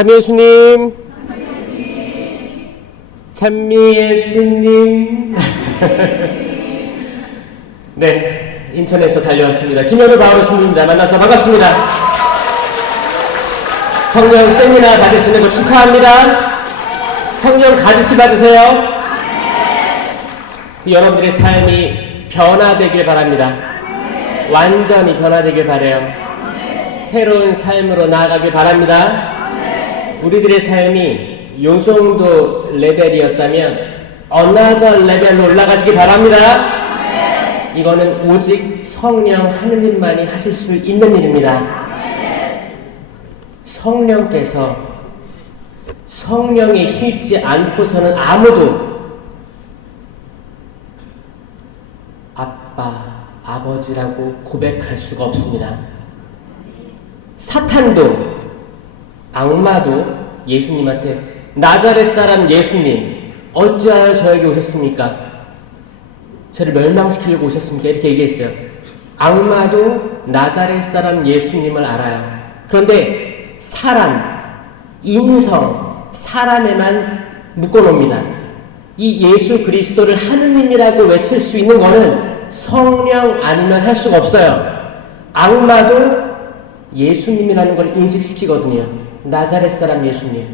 참예수님, 참미예수님. 네, 인천에서 달려왔습니다. 김현우 바오로 신부입니다. 만나서 반갑습니다. 성령 세미나 받으시는 거 축하합니다. 성령 가득히 받으세요. 여러분들의 삶이 변화되길 바랍니다. 완전히 변화되길 바라요. 새로운 삶으로 나아가길 바랍니다. 우리들의 삶이 요 정도 레벨이었다면 another 레벨로 올라가시기 바랍니다. 이거는 오직 성령 하느님만이 하실 수 있는 일입니다. 성령께서 성령에 힘입지 않고서는 아무도 아빠, 아버지라고 고백할 수가 없습니다. 사탄도 악마도 예수님한테 나자렛 사람 예수님 어찌하여 저에게 오셨습니까? 저를 멸망시키려고 오셨습니까? 이렇게 얘기했어요. 악마도 나자렛 사람 예수님을 알아요. 그런데 사람, 인성, 사람에만 묶어놓습니다. 이 예수 그리스도를 하느님이라고 외칠 수 있는 거는 성령 아니면 할 수가 없어요. 악마도 예수님이라는 걸 인식시키거든요. 나자렛 사람 예수님.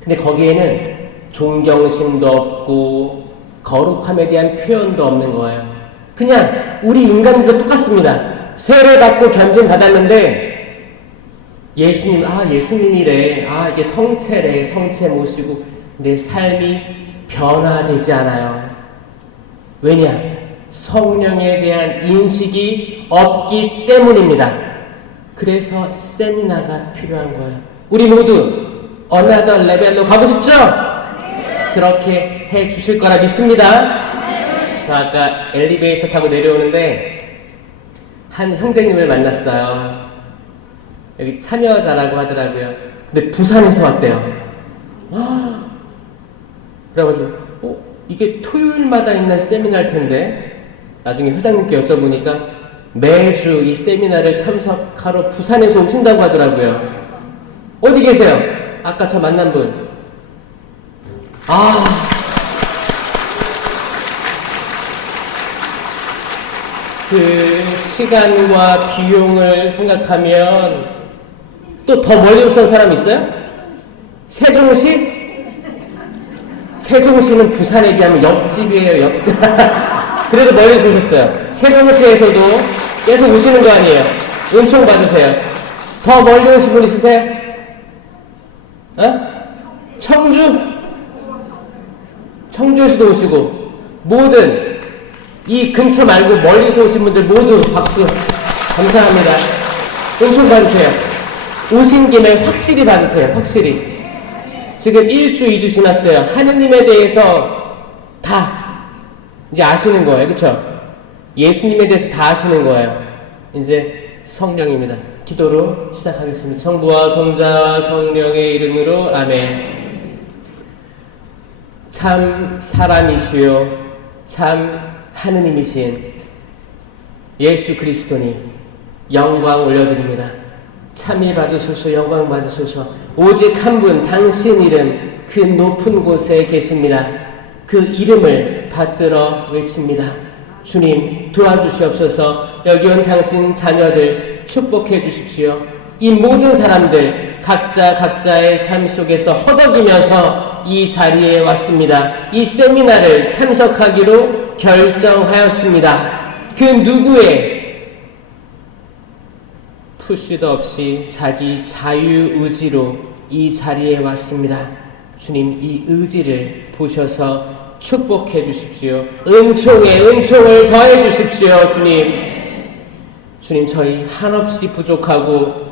근데 거기에는 존경심도 없고 거룩함에 대한 표현도 없는 거예요. 그냥 우리 인간들도 똑같습니다. 세례받고 견진받았는데 예수님, 예수님이래. 이게 성체래. 성체 모시고 내 삶이 변화되지 않아요. 왜냐? 성령에 대한 인식이 없기 때문입니다. 그래서 세미나가 필요한 거예요. 우리 모두 another 레벨로 가고 싶죠? 그렇게 해 주실 거라 믿습니다. 저 아까 엘리베이터 타고 내려오는데 한 형제님을 만났어요. 여기 참여자라고 하더라고요. 근데 부산에서 왔대요. 그래가지고 이게 토요일마다 있는 세미나일 텐데 나중에 회장님께 여쭤보니까 매주 이 세미나를 참석하러 부산에서 오신다고 하더라고요. 어디 계세요? 아까 저 만난 분. 그 시간과 비용을 생각하면 또 더 멀리 오신 사람 있어요? 세종시? 세종시는 부산에 비하면 옆집이에요. 그래도 멀리서 오셨어요. 세종시에서도 계속 오시는 거 아니에요. 은총 받으세요. 더 멀리 오신 분 있으세요? 청주? 청주에서도 오시고 모든 이 근처 말고 멀리서 오신 분들 모두 박수 감사합니다. 은총 받으세요. 오신 김에 확실히 받으세요. 확실히. 지금 1주, 2주 지났어요. 하느님에 대해서 다 이제 아시는 거예요. 그쵸? 예수님에 대해서 다 아시는 거예요. 이제 성령입니다. 기도로 시작하겠습니다. 성부와 성자와 성령의 이름으로 아멘. 참 사람이시요 참 하느님이신 예수 그리스도님 영광 올려드립니다. 참여 받으소서 영광 받으소서. 오직 한 분 당신 이름 그 높은 곳에 계십니다. 그 이름을 받들어 외칩니다. 주님 도와주시옵소서. 여기 온 당신 자녀들 축복해 주십시오. 이 모든 사람들 각자의 삶 속에서 허덕이면서 이 자리에 왔습니다. 이 세미나를 참석하기로 결정하였습니다. 그 누구의 푸시도 없이 자기 자유의지로 이 자리에 왔습니다. 주님 이 의지를 보셔서 축복해 주십시오. 은총에 은총을 더해 주십시오. 주님 저희 한없이 부족하고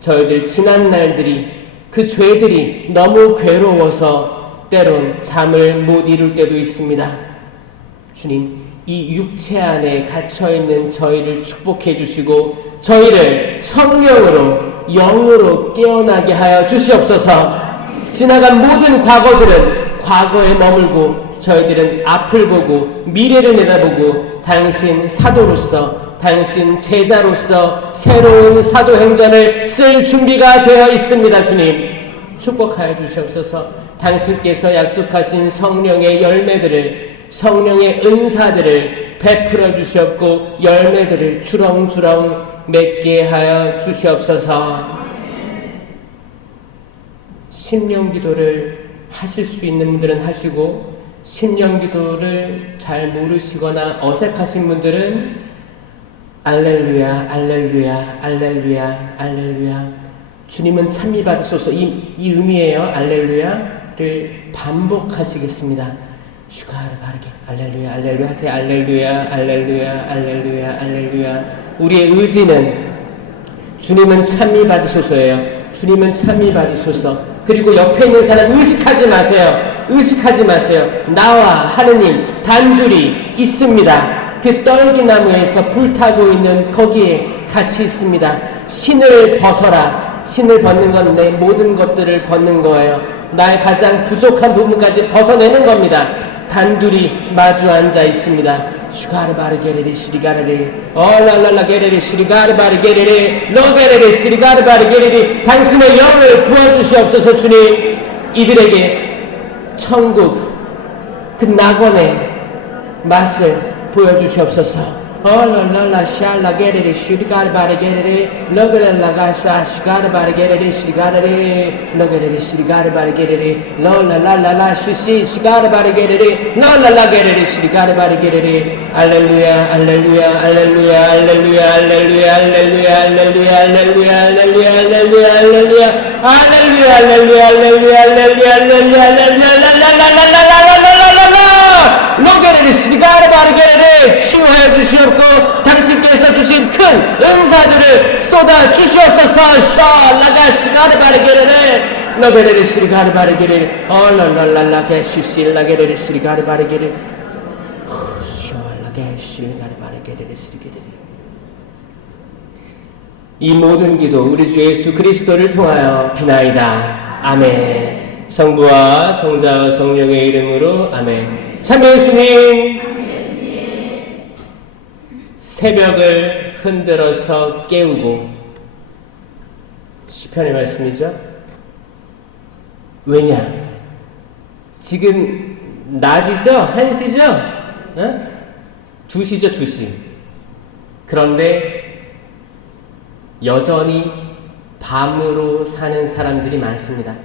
저희들 지난 날들이 그 죄들이 너무 괴로워서 때론 잠을 못 이룰 때도 있습니다. 주님 이 육체 안에 갇혀있는 저희를 축복해 주시고 저희를 성령으로 영으로 깨어나게 하여 주시옵소서. 지나간 모든 과거들은 과거에 머물고 저희들은 앞을 보고 미래를 내다보고 당신 사도로서 당신 제자로서 새로운 사도행전을 쓸 준비가 되어 있습니다. 주님 축복하여 주시옵소서. 당신께서 약속하신 성령의 열매들을, 성령의 은사들을 베풀어 주시옵고 열매들을 주렁주렁 맺게 하여 주시옵소서. 심령기도를 하실 수 있는 분들은 하시고, 심령기도를 잘 모르시거나 어색하신 분들은 알렐루야, 알렐루야, 알렐루야, 알렐루야, 주님은 찬미 받으소서, 이 의미예요. 알렐루야를 반복하시겠습니다. 슈가르 바르게 알렐루야, 알렐루야 하세요. 알렐루야, 알렐루야, 알렐루야, 알렐루야. 우리의 의지는 주님은 찬미 받으소서예요. 주님은 찬미 받으소서. 그리고 옆에 있는 사람 의식하지 마세요. 의식하지 마세요. 나와 하느님 단둘이 있습니다. 그 떨기나무에서 불타고 있는 거기에 같이 있습니다. 신을 벗어라. 신을 벗는 건 내 모든 것들을 벗는 거예요. 나의 가장 부족한 부분까지 벗어내는 겁니다. 단둘이 마주 앉아 있습니다. 슈가르 바르게레리 시리가르리 얼랄랄라 게레리 시리가르 바르게레리 러게레리 시리가르 바르게레리. 당신의 영을 부어주시옵소서. 주님, 이들에게 천국 그 낙원의 맛을 보여주시옵소서. 얼랄랄라 샬라 게레리 시리가르 바르게레리 러게렐라가사 시가르 바르게레리 시리가르리 러게레리 시리가르 바르게레리 럴랄랄라 시시 시가르 바르게레리 럴랄라 게레리 시리가르 바르게레리. 알렐루야, 알렐루야, 알렐루야, 알렐루야, 알렐루야, 알렐루야, 알렐루야, 알렐루야, 알렐루야, 알렐루야, 알렐루야, 알렐루야, 알렐루야, 알렐루야, 알렐루야, 알렐루야, 알렐루야, 로게레리 시리가르 바르게레리. 치유하여 주시옵고 당신께서 주신 큰 은사들을 쏟아 주시옵소서. 샤라가 시가르 바르게레리 로게레리 시리가르 바르게레리 얼랄랄랄라게 시실라게레리 시리가르 바르게레리 샤라게 시리가르 바르게레리 시리게레리. 이 모든 기도 우리 주 예수 그리스도를 통하여 비나이다. 아멘. 성부와 성자와 성령의 이름으로 아멘. 참여 예수님, 새벽을 흔들어서 깨우고, 시편의 말씀이죠. 왜냐? 지금 낮이죠? 1시죠? 2시죠? 2시. 그런데 여전히 밤으로 사는 사람들이 많습니다.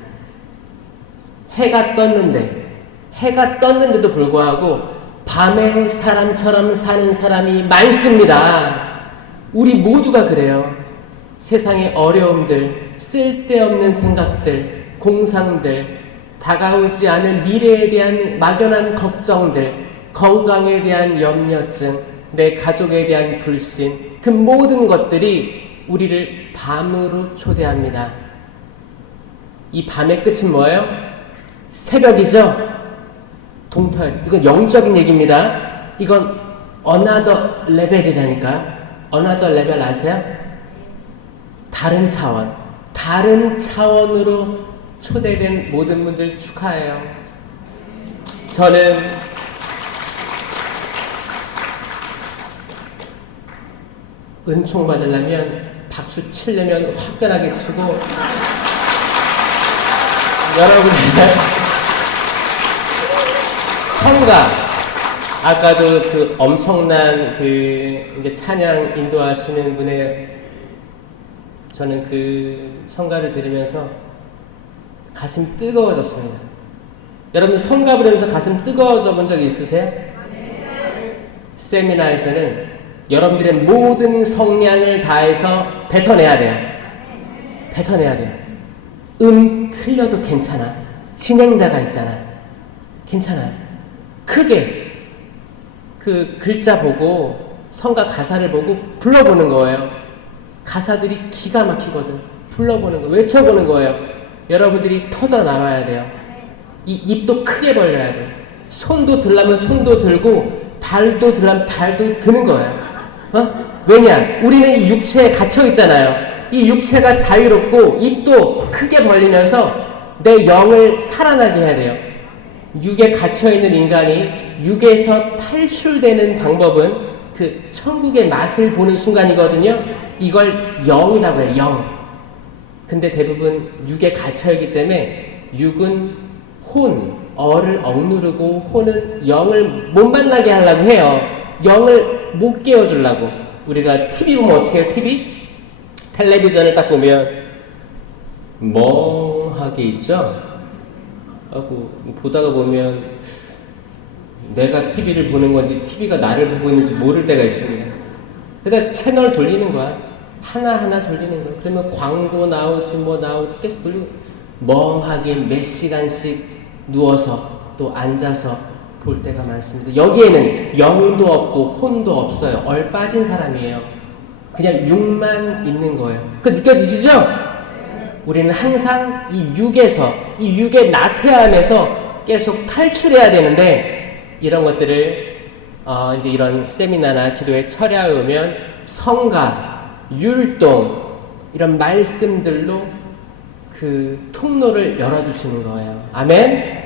해가 떴는데도 불구하고 밤의 사람처럼 사는 사람이 많습니다. 우리 모두가 그래요. 세상의 어려움들, 쓸데없는 생각들, 공상들, 다가오지 않을 미래에 대한 막연한 걱정들, 건강에 대한 염려증, 내 가족에 대한 불신, 그 모든 것들이 우리를 밤으로 초대합니다. 이 밤의 끝은 뭐예요? 새벽이죠? 동탈. 이건 영적인 얘기입니다. 이건 another level이라니까. another level 아세요? 다른 차원. 다른 차원으로 초대된 모든 분들 축하해요. 저는 은총 받으려면 박수 치려면 화끈하게 치고 여러분들 성가, 아까도 그 엄청난 그 이제 찬양 인도하시는 분의 저는 그 성가를 들으면서 가슴 뜨거워졌습니다. 여러분 성가 부르면서 가슴 뜨거워져 본 적 있으세요? 세미나에서는 여러분들의 모든 성량을 다해서 뱉어내야 돼요. 뱉어내야 돼요. 틀려도 괜찮아. 진행자가 있잖아. 괜찮아요. 크게 그 글자 보고 성가 가사를 보고 불러보는 거예요. 가사들이 기가 막히거든. 불러보는 거, 외쳐보는 거예요. 여러분들이 터져 나와야 돼요. 이 입도 크게 벌려야 돼. 손도 들려면 손도 들고 발도 들려면 발도 드는 거예요. 왜냐? 우리는 이 육체에 갇혀 있잖아요. 이 육체가 자유롭고 입도 크게 벌리면서 내 영을 살아나게 해야 돼요. 육에 갇혀있는 인간이 육에서 탈출되는 방법은 그 천국의 맛을 보는 순간이거든요. 이걸 영이라고 해요. 근데 대부분 육에 갇혀있기 때문에 육은 어를 억누르고 혼은 영을 못 만나게 하려고 해요. 영을 못 깨워주려고. 우리가 TV 보면 어떻게 해요? TV? 텔레비전을 딱 보면 멍하게 있죠? 하고 보다가 보면 내가 TV를 보는 건지 TV가 나를 보고 있는지 모를 때가 있습니다. 그러다 채널 돌리는 거야. 하나하나 돌리는 거야. 그러면 광고 나오지 뭐 나오지 계속 돌리고 멍하게 몇 시간씩 누워서 또 앉아서 볼 때가 많습니다. 여기에는 영도 없고 혼도 없어요. 얼빠진 사람이에요. 그냥 육만 있는 거예요. 그 느껴지시죠? 우리는 항상 이 육의 나태함에서 계속 탈출해야 되는데 이런 것들을 이제 이런 세미나나 기도에 철야에 성가, 율동 이런 말씀들로 그 통로를 열어주시는 거예요. 아멘?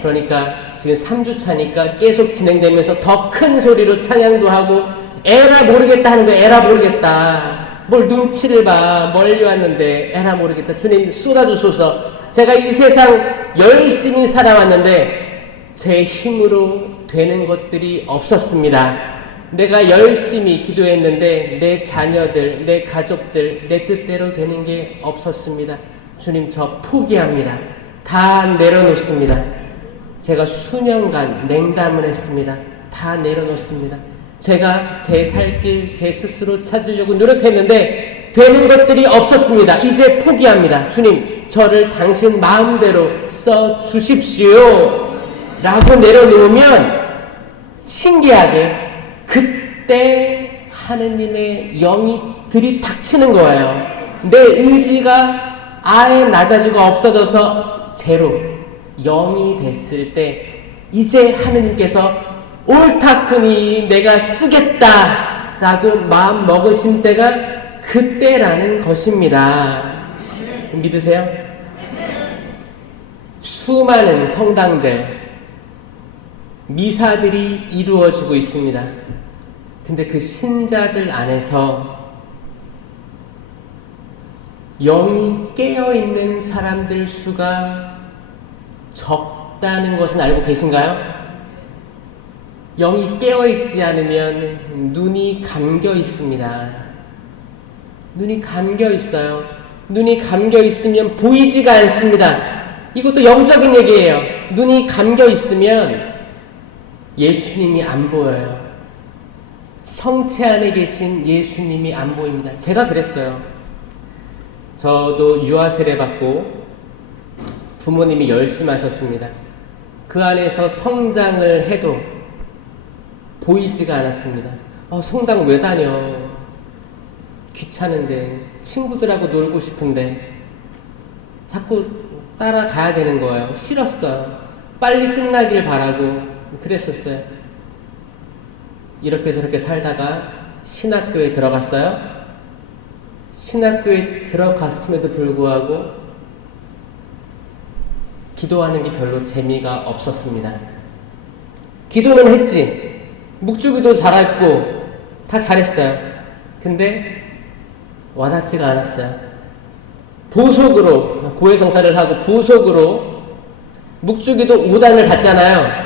그러니까 지금 3주차니까 계속 진행되면서 더 큰 소리로 찬양도 하고 에라 모르겠다 하는 거예요. 에라 모르겠다. 뭘 눈치를 봐. 멀리 왔는데 에라 모르겠다. 주님 쏟아주소서. 제가 이 세상 열심히 살아왔는데 제 힘으로 되는 것들이 없었습니다. 내가 열심히 기도했는데 내 자녀들, 내 가족들, 내 뜻대로 되는 게 없었습니다. 주님 저 포기합니다. 다 내려놓습니다. 제가 수년간 냉담을 했습니다. 다 내려놓습니다. 제가 제 살 길 제 스스로 찾으려고 노력했는데 되는 것들이 없었습니다. 이제 포기합니다. 주님 저를 당신 마음대로 써 주십시오 라고 내려놓으면 신기하게 그때 하느님의 영이 들이닥치는 거예요. 내 의지가 아예 낮아지고 없어져서 제로, 0이 됐을 때 이제 하느님께서 옳다쿠니 내가 쓰겠다 라고 마음 먹으신 때가 그때라는 것입니다. 믿으세요? 수많은 성당들, 미사들이 이루어지고 있습니다. 근데 그 신자들 안에서 영이 깨어있는 사람들 수가 적다는 것은 알고 계신가요? 영이 깨어있지 않으면 눈이 감겨 있습니다. 눈이 감겨 있어요. 눈이 감겨 있으면 보이지가 않습니다. 이것도 영적인 얘기예요. 눈이 감겨 있으면 예수님이 안 보여요. 성체 안에 계신 예수님이 안 보입니다. 제가 그랬어요. 저도 유아 세례 받고 부모님이 열심히 하셨습니다. 그 안에서 성장을 해도 보이지가 않았습니다. 성당 왜 다녀? 귀찮은데, 친구들하고 놀고 싶은데 자꾸 따라가야 되는 거예요. 싫었어요. 빨리 끝나길 바라고 그랬었어요. 이렇게 저렇게 살다가 신학교에 들어갔어요. 신학교에 들어갔음에도 불구하고 기도하는 게 별로 재미가 없었습니다. 기도는 했지. 묵주기도 잘했고 다 잘했어요. 근데 와닿지가 않았어요. 보석으로 고해성사를 하고 보석으로 묵주기도 5단을 받잖아요.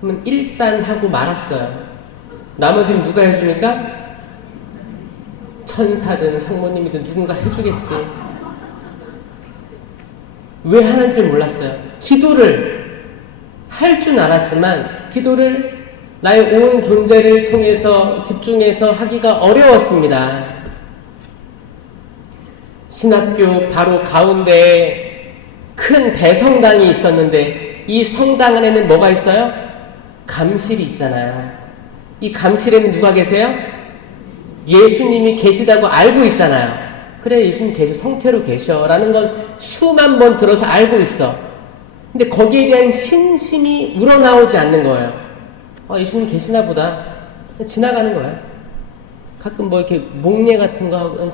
그러면 1단 하고 말았어요. 나머지는 누가 해주니까? 천사든 성모님이든 누군가 해주겠지. 왜 하는지 몰랐어요. 기도를 할 줄 알았지만 기도를 나의 온 존재를 통해서 집중해서 하기가 어려웠습니다. 신학교 바로 가운데에 큰 대성당이 있었는데 이 성당 안에는 뭐가 있어요? 감실이 있잖아요. 이 감실에는 누가 계세요? 예수님이 계시다고 알고 있잖아요. 그래 예수님 계셔, 성체로 계셔 라는 건 수만 번 들어서 알고 있어. 근데 거기에 대한 신심이 우러나오지 않는 거예요. 예수님 계시나 보다. 지나가는 거예요. 가끔 뭐 이렇게 목례 같은 거 하고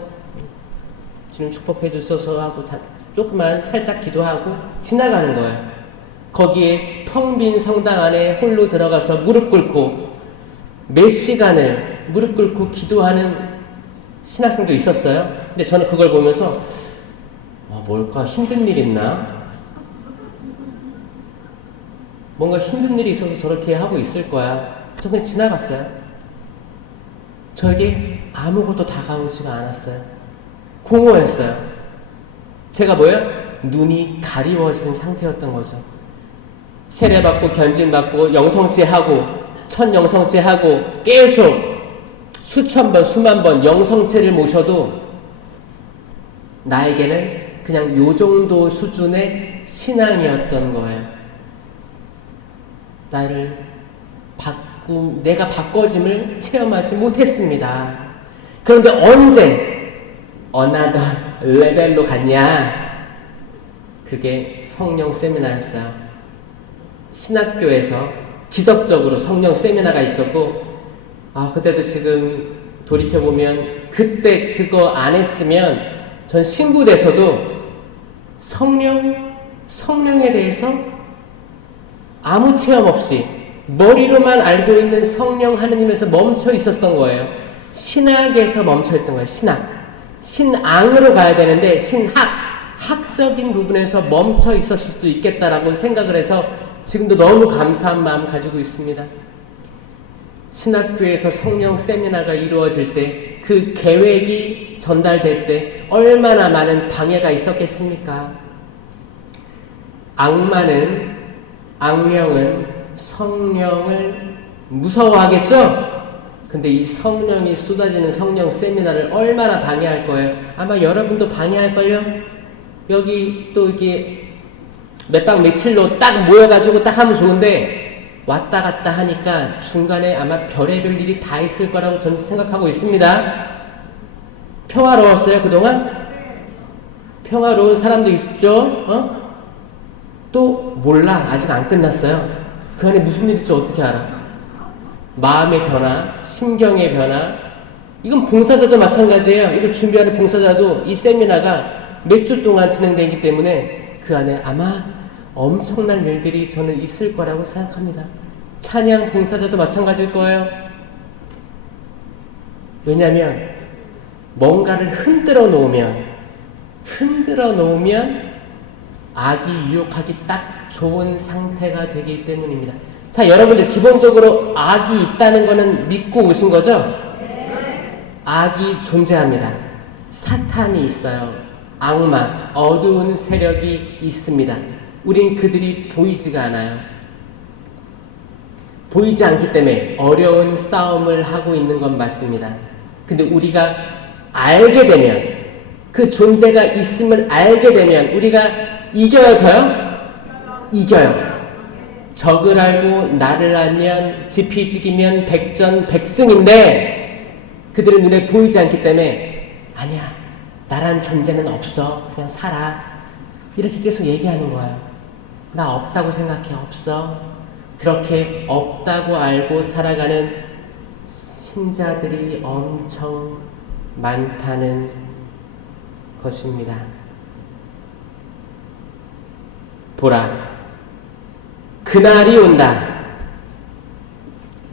주님 축복해 주셔서 하고 조금만 살짝 기도하고 지나가는 거예요. 거기에 텅 빈 성당 안에 홀로 들어가서 무릎 꿇고 몇 시간을 무릎 꿇고 기도하는 신학생도 있었어요. 근데 저는 그걸 보면서 뭘까? 힘든 일 있나? 뭔가 힘든 일이 있어서 저렇게 하고 있을 거야. 저 그냥 지나갔어요. 저에게 아무것도 다가오지가 않았어요. 공허했어요. 제가 뭐예요? 눈이 가리워진 상태였던 거죠. 세례받고 견진받고 영성체하고 천영성체하고 계속 수천 번 수만 번 영성체를 모셔도 나에게는 그냥 요 정도 수준의 신앙이었던 거예요. 내가 바꿔짐을 체험하지 못했습니다. 그런데 언제 another 레벨로 갔냐? 그게 성령 세미나였어요. 신학교에서 기적적으로 성령 세미나가 있었고, 그때도 지금 돌이켜보면 그때 그거 안 했으면 전 신부돼서도 성령에 대해서 아무 체험 없이 머리로만 알고 있는 성령 하느님에서 멈춰 있었던 거예요. 신학에서 멈춰 있던 거예요. 신앙으로 가야 되는데 학적인 부분에서 멈춰 있었을 수도 있겠다라고 생각을 해서 지금도 너무 감사한 마음 가지고 있습니다. 신학교에서 성령 세미나가 이루어질 때 그 계획이 전달될 때 얼마나 많은 방해가 있었겠습니까? 악령은 성령을 무서워하겠죠? 근데 이 성령이 쏟아지는 성령 세미나를 얼마나 방해할 거예요? 아마 여러분도 방해할걸요? 여기 또 이게 몇 박 며칠로 딱 모여가지고 딱 하면 좋은데 왔다 갔다 하니까 중간에 아마 별의별 일이 다 있을 거라고 저는 생각하고 있습니다. 평화로웠어요, 그동안? 평화로운 사람도 있었죠? 또 몰라. 아직 안 끝났어요. 그 안에 무슨 일이 있지 어떻게 알아? 마음의 변화, 심경의 변화. 이건 봉사자도 마찬가지예요. 이걸 준비하는 봉사자도 이 세미나가 몇 주 동안 진행되기 때문에 그 안에 아마 엄청난 일들이 저는 있을 거라고 생각합니다. 찬양 봉사자도 마찬가지일 거예요. 왜냐하면 뭔가를 흔들어 놓으면 악이 유혹하기 딱 좋은 상태가 되기 때문입니다. 자, 여러분들 기본적으로 악이 있다는 거는 믿고 오신 거죠? 네. 악이 존재합니다. 사탄이 있어요. 악마, 어두운 세력이 있습니다. 우린 그들이 보이지가 않아요. 보이지 않기 때문에 어려운 싸움을 하고 있는 건 맞습니다. 근데 우리가 알게 되면, 그 존재가 있음을 알게 되면 우리가 이겨져요? 이겨요. 적을 알고 나를 알면 지피지기면 백전백승인데 그들의 눈에 보이지 않기 때문에 아니야, 나란 존재는 없어, 그냥 살아, 이렇게 계속 얘기하는 거예요. 나 없다고 생각해. 없어. 그렇게 없다고 알고 살아가는 신자들이 엄청 많다는 것입니다. 보라, 그날이 온다.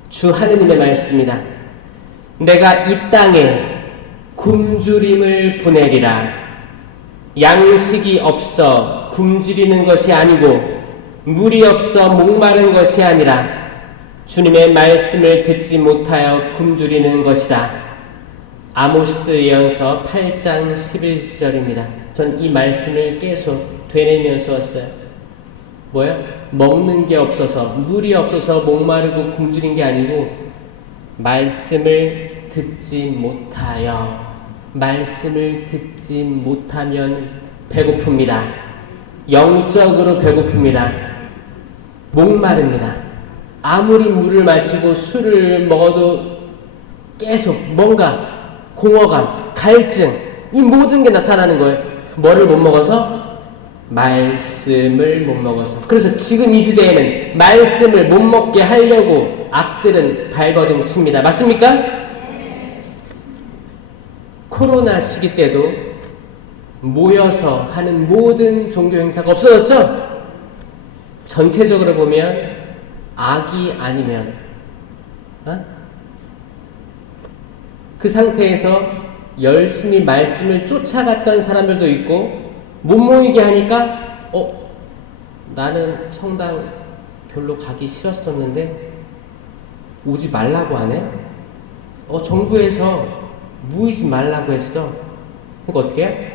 주 하느님의 말씀이다. 내가 이 땅에 굶주림을 보내리라. 양식이 없어 굶주리는 것이 아니고 물이 없어 목마른 것이 아니라 주님의 말씀을 듣지 못하여 굶주리는 것이다. 아모스 예언서 8장 11절입니다. 전 이 말씀을 계속 되뇌면서 왔어요. 뭐야? 먹는 게 없어서, 물이 없어서 목마르고 굶주린 게 아니고 말씀을 듣지 못하면 배고픕니다. 영적으로 배고픕니다. 목마릅니다. 아무리 물을 마시고 술을 먹어도 계속 뭔가 공허감, 갈증, 이 모든 게 나타나는 거예요. 뭐를 못 먹어서? 말씀을 못 먹어서. 그래서 지금 이 시대에는 말씀을 못 먹게 하려고 악들은 발버둥 칩니다. 맞습니까? 네. 코로나 시기 때도 모여서 하는 모든 종교 행사가 없어졌죠? 전체적으로 보면 악이 아니면 그 상태에서 열심히 말씀을 쫓아갔던 사람들도 있고 못 모이게 하니까 나는 성당 별로 가기 싫었었는데 오지 말라고 하네? 정부에서 모이지 말라고 했어. 그러니까 어떻게 해?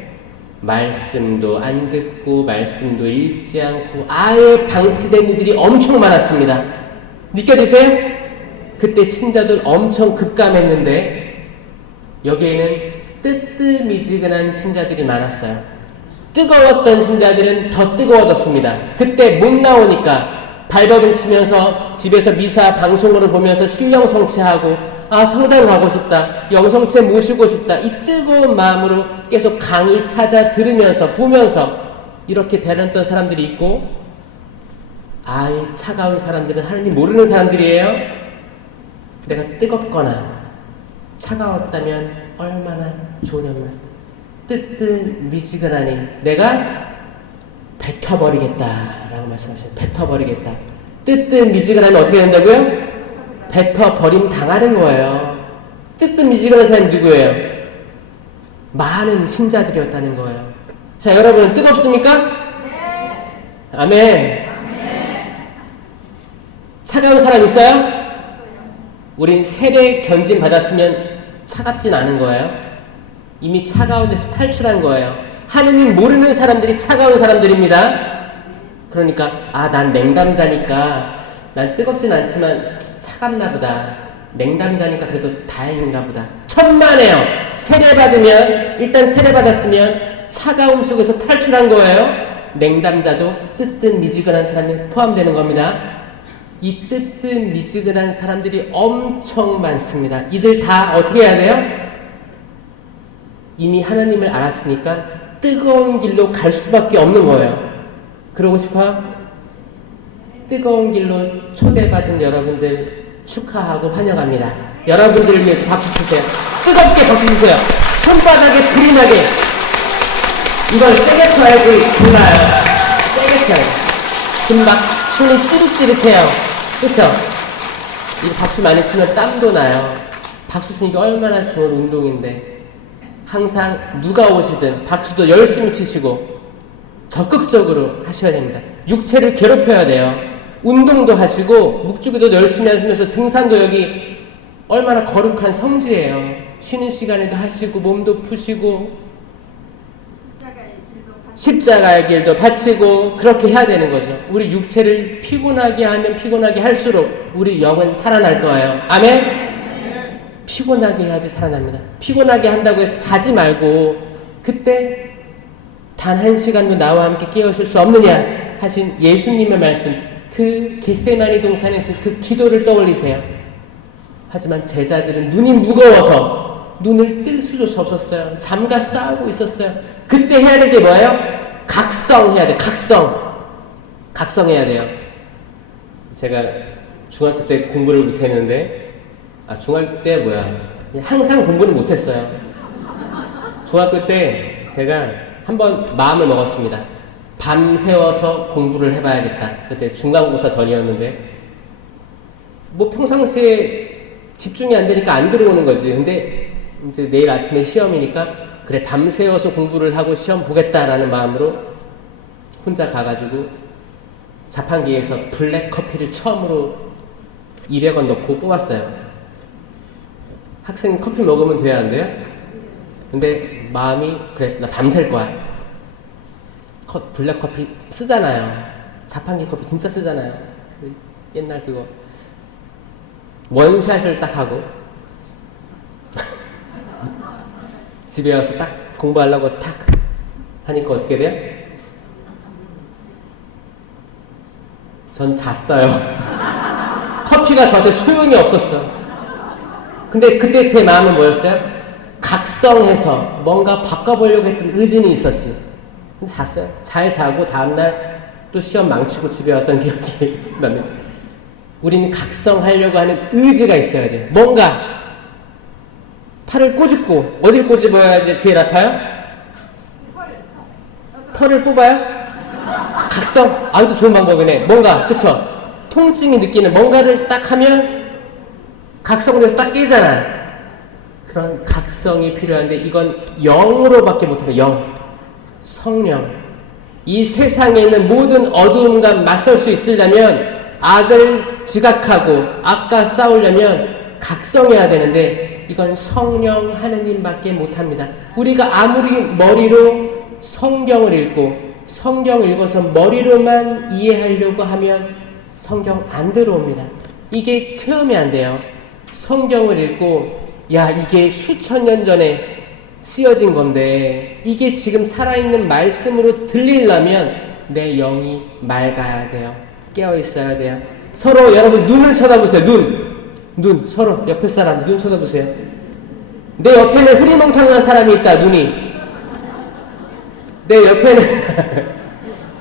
말씀도 안 듣고 말씀도 읽지 않고 아예 방치된 이들이 엄청 많았습니다. 느껴지세요? 그때 신자들 엄청 급감했는데 여기에는 뜨뜻미지근한 신자들이 많았어요. 뜨거웠던 신자들은 더 뜨거워졌습니다. 그때 못 나오니까 발버둥 치면서 집에서 미사 방송으로 보면서 신령 성취하고 성당 가고 싶다, 영성체 모시고 싶다, 이 뜨거운 마음으로 계속 강의 찾아 들으면서 보면서 이렇게 되었던 사람들이 있고, 이 차가운 사람들은 하나님 모르는 사람들이에요. 내가 뜨겁거나 차가웠다면 얼마나 좋으련만 뜨뜻미지근하니 내가 뱉어버리겠다라고 말씀하셔요. 뱉어버리겠다. 뜨뜻미지근하면 어떻게 된다고요? 뱉어버림 당하는 거예요. 뜨뜻미지근한 사람이 누구예요? 많은 신자들이었다는 거예요. 자, 여러분은 뜨겁습니까? 네. 아멘. 네. 차가운 사람 있어요? 없어요. 우린 세례 견진 받았으면 차갑진 않은 거예요. 이미 차가운 데서 탈출한 거예요. 하느님 모르는 사람들이 차가운 사람들입니다. 그러니까 난 냉담자니까 난 뜨겁진 않지만 차갑나 보다. 냉담자니까 그래도 다행인가 보다. 천만에요. 세례받으면, 일단 세례받았으면 차가움 속에서 탈출한 거예요. 냉담자도 뜨뜻미지근한 사람이 포함되는 겁니다. 이 뜨뜻미지근한 사람들이 엄청 많습니다. 이들 다 어떻게 해야 돼요? 이미 하나님을 알았으니까 뜨거운 길로 갈 수밖에 없는 거예요. 그러고 싶어요? 뜨거운 길로 초대받은 여러분들 축하하고 환영합니다. 여러분들을 위해서 박수 치세요. 뜨겁게 박수 치세요. 손바닥에 불이 나게. 이걸 세게 쳐야 몰라요. 세게 쳐요. 금방 손이 찌릿찌릿해요. 그쵸? 이 박수 많이 치면 땀도 나요. 박수 치는 게 얼마나 좋은 운동인데. 항상 누가 오시든 박수도 열심히 치시고 적극적으로 하셔야 됩니다. 육체를 괴롭혀야 돼요. 운동도 하시고 묵주기도 열심히 하시면서 등산도 여기 얼마나 거룩한 성지예요. 쉬는 시간에도 하시고 몸도 푸시고 십자가의 길도 바치고 그렇게 해야 되는 거죠. 우리 육체를 피곤하게 하면 피곤하게 할수록 우리 영은 살아날 거예요. 아멘? 피곤하게 해야지 살아납니다. 피곤하게 한다고 해서 자지 말고 그때 단 한 시간도 나와 함께 깨우실 수 없느냐 하신 예수님의 말씀, 그 겟세마니 동산에서 그 기도를 떠올리세요. 하지만 제자들은 눈이 무거워서 눈을 뜰 수조차 없었어요. 잠가 싸우고 있었어요. 그때 해야 될 게 뭐예요? 각성해야 돼요. 각성해야 돼요. 제가 중학교 때 공부를 못했는데 중학교 때 항상 공부는 못했어요. 중학교 때 제가 한번 마음을 먹었습니다. 밤새워서 공부를 해봐야겠다. 그때 중간고사 전이었는데 평상시에 집중이 안 되니까 안 들어오는 거지. 근데 이제 내일 아침에 시험이니까 그래 밤새워서 공부를 하고 시험 보겠다라는 마음으로 혼자 가가지고 자판기에서 블랙커피를 처음으로 200원 넣고 뽑았어요. 학생 커피 먹으면 돼야 안 돼요? 근데 마음이 그래 나 밤샐 거야. 블랙커피 쓰잖아요. 자판기 커피 진짜 쓰잖아요. 옛날 그거 원샷을 딱 하고 집에 와서 딱 공부하려고 탁 하니까 어떻게 돼요? 전 잤어요. 커피가 저한테 소용이 없었어. 근데 그때 제 마음은 뭐였어요? 각성해서 뭔가 바꿔보려고 했던 의진이 있었지. 잤어요. 잘 자고 다음날 또 시험 망치고 집에 왔던 기억이 납니다. 우리는 각성하려고 하는 의지가 있어야 돼요. 뭔가 팔을 꼬집고 어딜 꼬집어야지 제일 아파요? 털을 뽑아요? 각성? 이것도 좋은 방법이네. 뭔가 그쵸? 통증이 느끼는 뭔가를 딱 하면 각성돼서 딱 깨잖아. 그런 각성이 필요한데 이건 영으로밖에 못해요. 영. 성령. 이 세상에 있는 모든 어두움과 맞설 수 있으려면, 악을 지각하고 악과 싸우려면 각성해야 되는데, 이건 성령 하느님밖에 못합니다. 우리가 아무리 머리로 성경을 읽고 성경을 읽어서 머리로만 이해하려고 하면 성경 안 들어옵니다. 이게 체험이 안 돼요. 성경을 읽고 야, 이게 수천 년 전에 쓰여진 건데 이게 지금 살아있는 말씀으로 들리려면 내 영이 맑아야 돼요. 깨어있어야 돼요. 서로 여러분 눈을 쳐다보세요. 눈 서로 옆에 사람 눈 쳐다보세요. 내 옆에는 흐리멍텅한 사람이 있다. 눈이 내 옆에는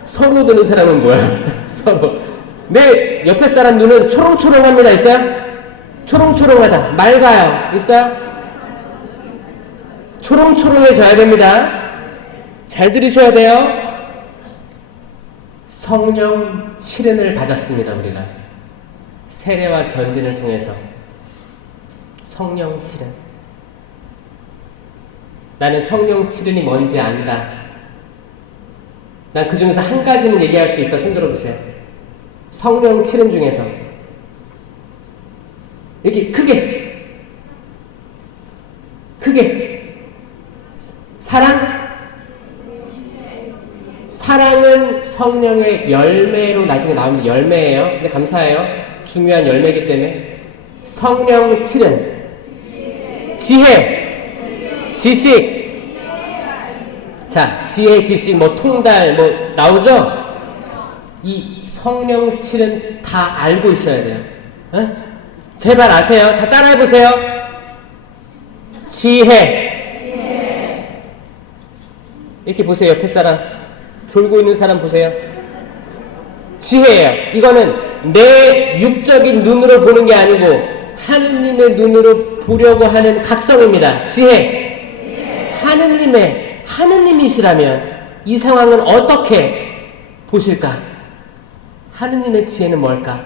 서로 드는 사람은 뭐야? 서로 내 옆에 사람 눈은 초롱초롱합니다. 있어요? 초롱초롱하다. 맑아요. 있어요? 초롱초롱해져야 됩니다. 잘 들으셔야 돼요. 성령 칠은을 받았습니다. 우리가 세례와 견진을 통해서 성령 칠은. 나는 성령 칠은이 뭔지 안다. 난 그 중에서 한 가지는 얘기할 수 있다. 손 들어보세요. 성령 칠은 중에서 여기 크게 사랑은 성령의 열매로 나중에 나오는 열매예요. 근데 감사해요. 중요한 열매이기 때문에. 성령 칠은 지혜, 지식. 자, 지혜, 지식, 뭐 통달, 뭐 나오죠? 이 성령 칠은 다 알고 있어야 돼요. 어? 제발 아세요. 자, 따라해보세요. 지혜. 이렇게 보세요. 옆에 사람. 졸고 있는 사람 보세요. 지혜예요. 이거는 내 육적인 눈으로 보는 게 아니고 하느님의 눈으로 보려고 하는 각성입니다. 지혜. 하느님이시라면 이 상황은 어떻게 보실까? 하느님의 지혜는 뭘까?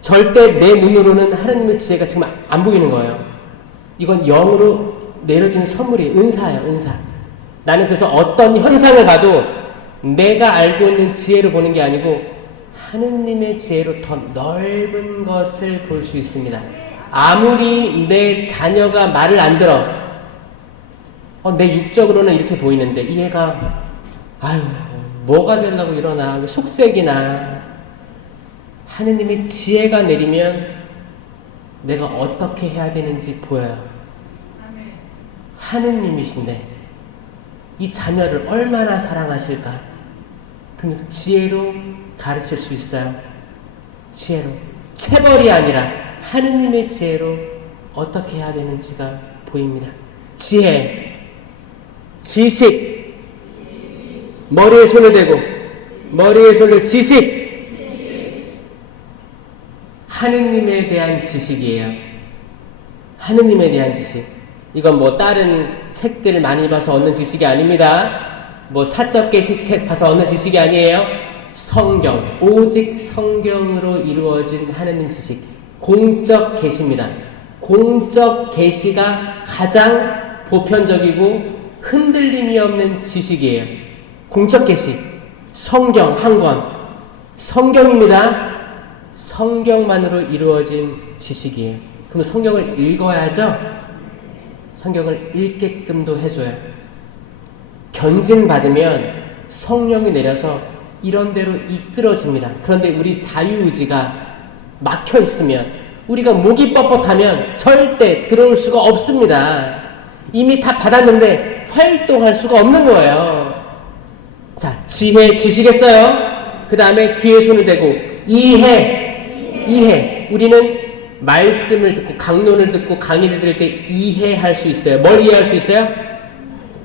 절대 내 눈으로는 하느님의 지혜가 지금 안 보이는 거예요. 이건 영으로 내려지는 선물이에요. 은사예요. 은사. 나는 그래서 어떤 현상을 봐도 내가 알고 있는 지혜로 보는 게 아니고 하느님의 지혜로 더 넓은 것을 볼 수 있습니다. 아무리 내 자녀가 말을 안 들어 내 육적으로는 이렇게 보이는데 이 애가 아유 뭐가 되려고 이러나 속색이나 하느님의 지혜가 내리면 내가 어떻게 해야 되는지 보여요. 하느님이신데 이 자녀를 얼마나 사랑하실까? 그럼 지혜로 가르칠 수 있어요. 지혜로. 체벌이 아니라 하느님의 지혜로 어떻게 해야 되는지가 보입니다. 지혜, 지식, 머리에 손을 대고 머리에 손을 지식, 하느님에 대한 지식이에요. 하느님에 대한 지식. 이건 뭐 다른 책들을 많이 봐서 얻는 지식이 아닙니다. 뭐 사적 계시책 봐서 얻는 지식이 아니에요. 성경, 오직 성경으로 이루어진 하느님 지식, 공적 계시입니다. 공적 계시가 가장 보편적이고 흔들림이 없는 지식이에요. 공적 계시, 성경 한 권, 성경입니다. 성경만으로 이루어진 지식이에요. 그럼 성경을 읽어야죠. 성경을 읽게끔도 해줘요. 견진 받으면 성령이 내려서 이런 대로 이끌어집니다. 그런데 우리 자유의지가 막혀 있으면, 우리가 목이 뻣뻣하면 절대 들어올 수가 없습니다. 이미 다 받았는데 활동할 수가 없는 거예요. 자, 지혜, 지시겠어요? 그 다음에 귀에 손을 대고 이해. 우리는 말씀을 듣고 강론을 듣고 강의를 들을 때 이해할 수 있어요. 뭘 이해할 수 있어요?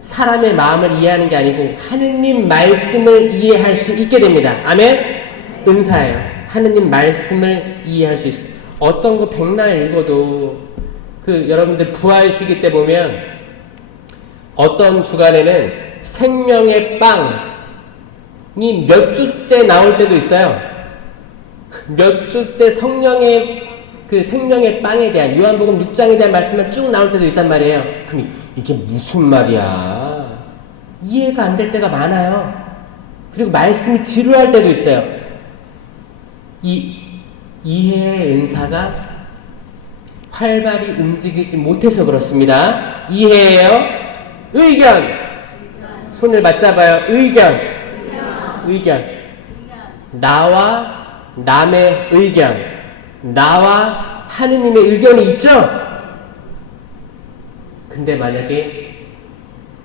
사람의 마음을 이해하는 게 아니고 하느님 말씀을 이해할 수 있게 됩니다. 아멘? 은사예요. 하느님 말씀을 이해할 수 있어요. 어떤 거 백날 읽어도 여러분들 부활 시기 때 보면 어떤 주간에는 생명의 빵이 몇 주째 나올 때도 있어요. 몇 주째 성령의 생명의 빵에 대한 요한복음 6장에 대한 말씀만 쭉 나올 때도 있단 말이에요. 그럼 이게 무슨 말이야? 이해가 안 될 때가 많아요. 그리고 말씀이 지루할 때도 있어요. 이 이해의 은사가 활발히 움직이지 못해서 그렇습니다. 이해예요. 의견. 손을 맞잡아요. 의견. 나와 남의 의견. 나와 하느님의 의견이 있죠? 근데 만약에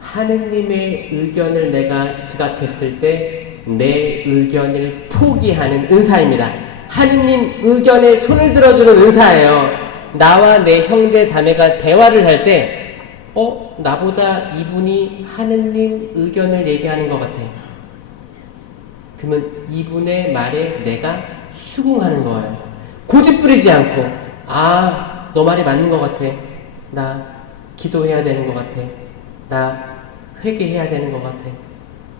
하느님의 의견을 내가 지각했을 때 내 의견을 포기하는 은사입니다. 하느님 의견에 손을 들어주는 은사예요. 나와 내 형제 자매가 대화를 할 때 나보다 이분이 하느님 의견을 얘기하는 것 같아. 그러면 이분의 말에 내가 수긍하는 거예요. 고집 부리지 않고 너 말이 맞는 것 같아. 나 기도해야 되는 것 같아. 나 회개해야 되는 것 같아.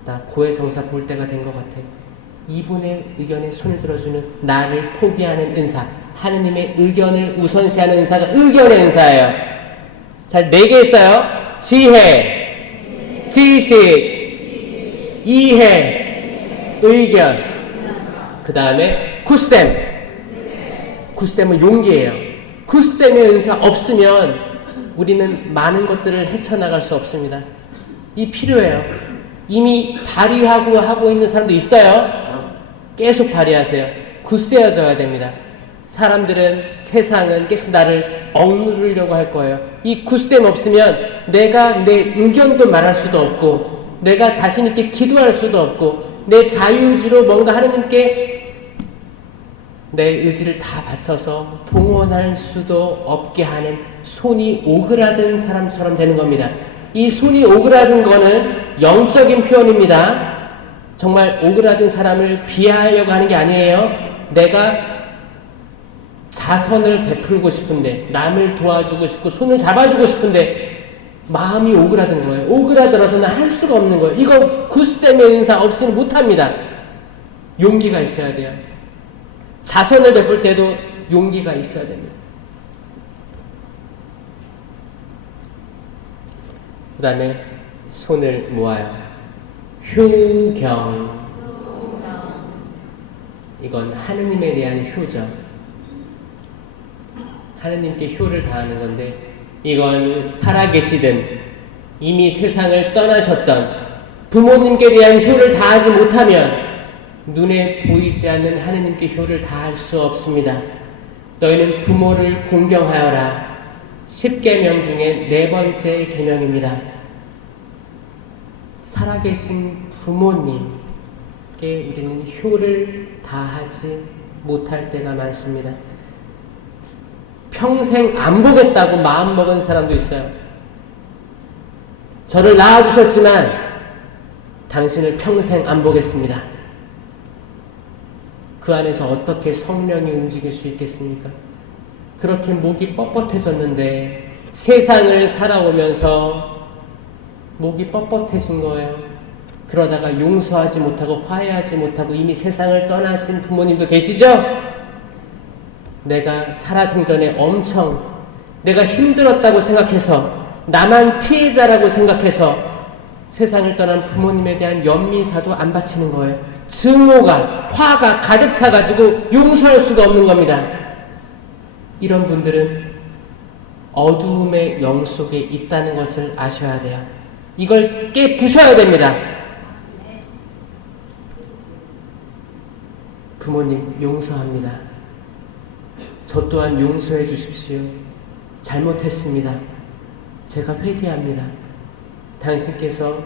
나 고해성사 볼 때가 된 것 같아. 이분의 의견에 손을 들어주는 나를 포기하는 은사. 하느님의 의견을 우선시하는 은사가 의견의 은사예요. 자, 4개 있어요. 지혜, 지식, 이해, 의견. 그 다음에 굳셈. 굳셈은 용기예요. 굳셈의 은사 없으면 우리는 많은 것들을 헤쳐나갈 수 없습니다. 이 필요해요. 이미 발휘하고 있는 사람도 있어요. 계속 발휘하세요. 굳세어져야 됩니다. 사람들은, 세상은 계속 나를 억누르려고 할 거예요. 이 굳셈 없으면 내가 내 의견도 말할 수도 없고, 내가 자신있게 기도할 수도 없고, 내 자유의지로 뭔가 하느님께 내 의지를 다 바쳐서 봉헌할 수도 없게 하는 손이 오그라든 사람처럼 되는 겁니다. 이 손이 오그라든 거는 영적인 표현입니다. 정말 오그라든 사람을 비하하려고 하는 게 아니에요. 내가 자선을 베풀고 싶은데, 남을 도와주고 싶고 손을 잡아주고 싶은데 마음이 오그라든 거예요. 오그라들어서는 할 수가 없는 거예요. 이거 굳셈의 은사 없이는 못합니다. 용기가 있어야 돼요. 자선을 베풀 때도 용기가 있어야 됩니다. 그 다음에 손을 모아요. 효경. 이건 하느님에 대한 효죠. 하느님께 효를 다하는 건데, 이건 살아계시든 이미 세상을 떠나셨던 부모님께 대한 효를 다하지 못하면 눈에 보이지 않는 하느님께 효를 다할 수 없습니다. 너희는 부모를 공경하여라. 10계명 중에 4번째 계명입니다. 살아계신 부모님께 우리는 효를 다하지 못할 때가 많습니다. 평생 안 보겠다고 마음먹은 사람도 있어요. 저를 낳아주셨지만 당신을 평생 안 보겠습니다. 그 안에서 어떻게 성령이 움직일 수 있겠습니까? 그렇게 목이 뻣뻣해졌는데 세상을 살아오면서 목이 뻣뻣해진 거예요. 그러다가 용서하지 못하고 화해하지 못하고 이미 세상을 떠나신 부모님도 계시죠? 내가 살아생전에 엄청 내가 힘들었다고 생각해서, 나만 피해자라고 생각해서 세상을 떠난 부모님에 대한 연민사도 안 바치는 거예요. 증오가, 화가 가득 차가지고 용서할 수가 없는 겁니다. 이런 분들은 어두움의 영 속에 있다는 것을 아셔야 돼요. 이걸 깨부셔야 됩니다. 부모님 용서합니다. 저 또한 용서해 주십시오. 잘못했습니다. 제가 회개합니다. 당신께서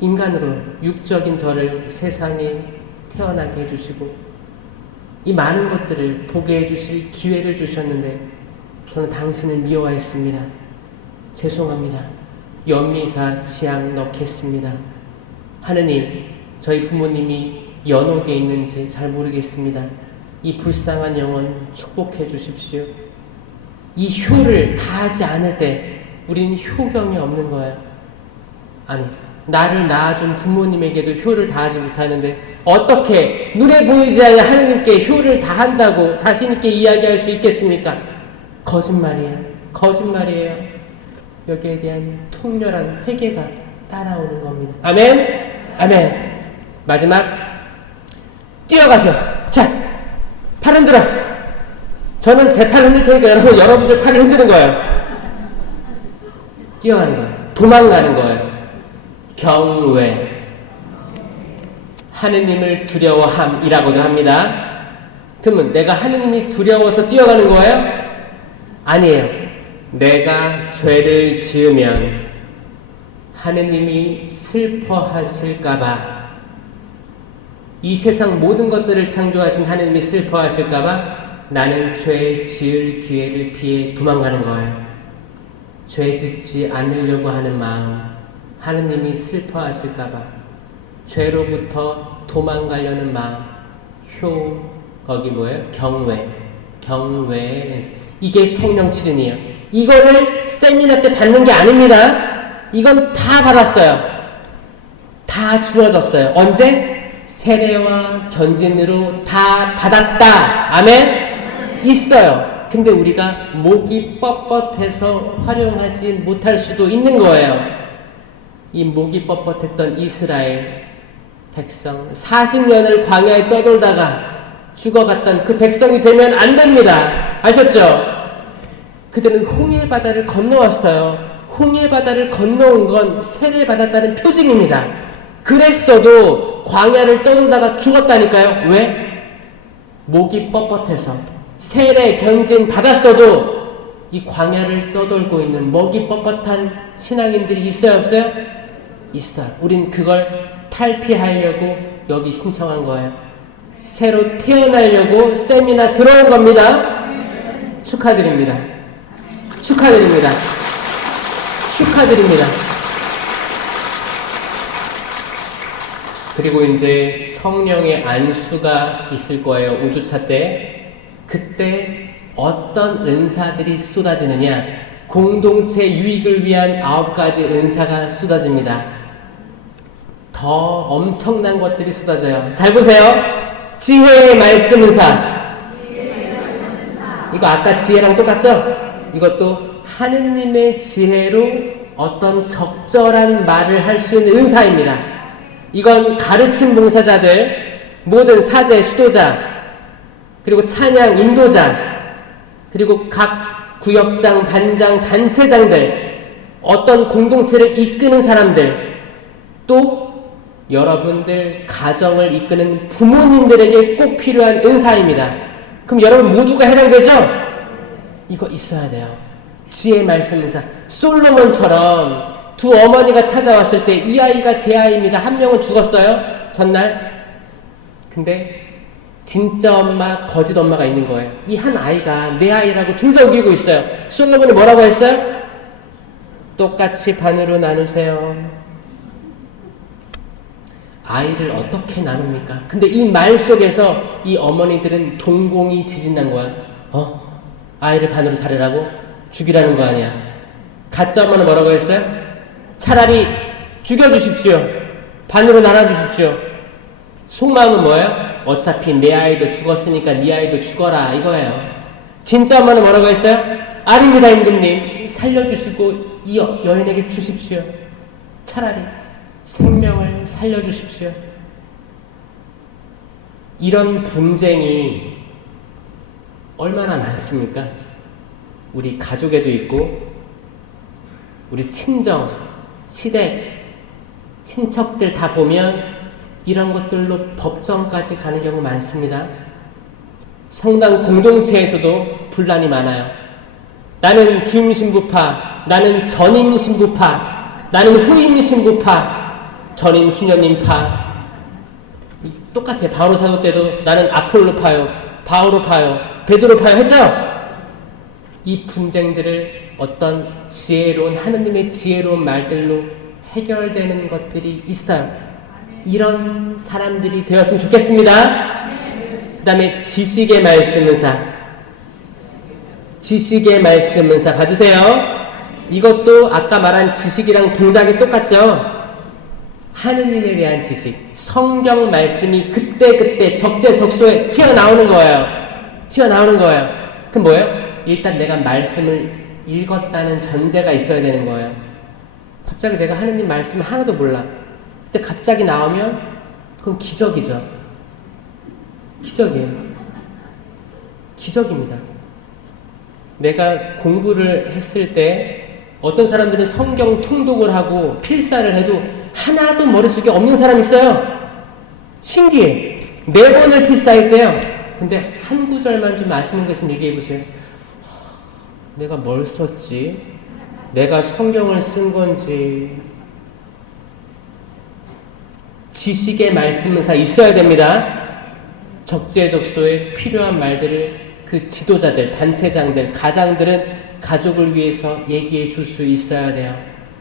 인간으로 육적인 저를 세상에 태어나게 해주시고 이 많은 것들을 보게 해주실 기회를 주셨는데 저는 당신을 미워했습니다. 죄송합니다. 연미사 지양 넣겠습니다. 하느님, 저희 부모님이 연옥에 있는지 잘 모르겠습니다. 이 불쌍한 영혼 축복해 주십시오. 이 효를 다하지 않을 때 우리는 효경이 없는 거예요. 아니, 나를 낳아준 부모님에게도 효를 다하지 못하는데 어떻게 눈에 보이지 않는 하느님께 효를 다한다고 자신있게 이야기할 수 있겠습니까? 거짓말이에요. 거짓말이에요. 여기에 대한 통렬한 회개가 따라오는 겁니다. 아멘? 아멘. 마지막, 뛰어가세요. 자, 팔 흔들어. 저는 제 팔 흔들 테니까 여러분들 팔을 흔드는 거예요. 뛰어가는 거예요. 도망가는 거예요. 경외. 하느님을 두려워함이라고도 합니다. 그러면 내가 하느님이 두려워서 뛰어가는 거예요? 아니에요. 내가 죄를 지으면 하느님이 슬퍼하실까봐, 이 세상 모든 것들을 창조하신 하느님이 슬퍼하실까봐 나는 죄 지을 기회를 피해 도망가는 거예요. 죄 짓지 않으려고 하는 마음, 하느님이 슬퍼하실까봐 죄로부터 도망가려는 마음, 거기 뭐예요? 경외. 이게 성령 칠인이에요. 이거를 세미나 때 받는 게 아닙니다. 이건 다 받았어요. 다 주어졌어요. 언제? 세례와 견진으로 다 받았다. 아멘? 있어요. 근데 우리가 목이 뻣뻣해서 활용하지 못할 수도 있는 거예요. 이 목이 뻣뻣했던 이스라엘 백성, 40년을 광야에 떠돌다가 죽어갔던 그 백성이 되면 안 됩니다. 아셨죠? 그들은 홍해바다를 건너왔어요. 홍해바다를 건너온 건 세례받았다는 표징입니다. 그랬어도 광야를 떠돌다가 죽었다니까요. 왜? 목이 뻣뻣해서. 세례 견진 받았어도 이 광야를 떠돌고 있는 목이 뻣뻣한 신앙인들이 있어요, 없어요? 있어요. 우린 그걸 탈피하려고 여기 신청한 거예요. 새로 태어나려고 세미나 들어온 겁니다. 축하드립니다. 축하드립니다. 축하드립니다. 그리고 이제 성령의 안수가 있을 거예요. 5주차 때. 그때 어떤 은사들이 쏟아지느냐? 공동체 유익을 위한 9가지 은사가 쏟아집니다. 더 엄청난 것들이 쏟아져요. 잘 보세요. 지혜의 말씀 은사. 이거 아까 지혜랑 똑같죠? 이것도 하느님의 지혜로 어떤 적절한 말을 할 수 있는 은사입니다. 이건 가르침 봉사자들, 모든 사제, 수도자, 그리고 찬양 인도자, 그리고 각 구역장, 반장, 단체장들, 어떤 공동체를 이끄는 사람들, 또 여러분들 가정을 이끄는 부모님들에게 꼭 필요한 은사입니다. 그럼 여러분 모두가 해당되죠? 이거 있어야 돼요. 지혜의 말씀 은사. 솔로몬처럼 두 어머니가 찾아왔을 때 이 아이가 제 아이입니다. 한 명은 죽었어요. 전날. 근데 진짜 엄마, 거짓 엄마가 있는 거예요. 이 한 아이가 내 아이라고 둘 다 우기고 있어요. 솔로몬이 뭐라고 했어요? 똑같이 반으로 나누세요. 아이를 어떻게 나눕니까? 근데 이 말 속에서 이 어머니들은 동공이 지진난 거야. 아이를 반으로 자르라고? 죽이라는 거 아니야. 가짜 엄마는 뭐라고 했어요? 차라리 죽여주십시오. 반으로 나눠주십시오. 속마음은 뭐예요? 어차피 내 아이도 죽었으니까 네 아이도 죽어라 이거예요. 진짜 엄마는 뭐라고 했어요? 아닙니다 임금님, 살려주시고 이 여인에게 주십시오. 차라리 생명을 살려주십시오. 이런 분쟁이 얼마나 많습니까? 우리 가족에도 있고 우리 친정, 시댁, 친척들 다 보면 이런 것들로 법정까지 가는 경우 많습니다. 성당 공동체에서도 분란이 많아요. 나는 주임 신부파, 나는 전임 신부파, 나는 후임 신부파, 전임 수녀님파. 똑같아요. 바오로 사도 때도 나는 아폴로파요, 바오로파요, 베드로파요 했죠? 이 분쟁들을 어떤 지혜로운, 하느님의 지혜로운 말들로 해결되는 것들이 있어요. 이런 사람들이 되었으면 좋겠습니다. 그 다음에 지식의 말씀 은사. 지식의 말씀 은사 받으세요. 이것도 아까 말한 지식이랑 동작이 똑같죠? 하느님에 대한 지식. 성경 말씀이 그때그때 적재적소에 튀어나오는 거예요. 튀어나오는 거예요. 그럼 뭐예요? 일단 내가 말씀을 읽었다는 전제가 있어야 되는 거예요. 갑자기 내가 하느님 말씀 하나도 몰라. 근데 갑자기 나오면 그건 기적이죠. 기적이에요. 기적입니다. 내가 공부를 했을 때 어떤 사람들은 성경 통독을 하고 필사를 해도 하나도 머릿속에 없는 사람이 있어요. 신기해. 4번을 필사했대요. 근데 한 구절만 좀 아시는 거 있으면 얘기해 보세요. 내가 뭘 썼지? 내가 성경을 쓴 건지. 지식의 말씀은사 있어야 됩니다. 적재적소에 필요한 말들을 그 지도자들, 단체장들, 가장들은 가족을 위해서 얘기해 줄 수 있어야 돼요.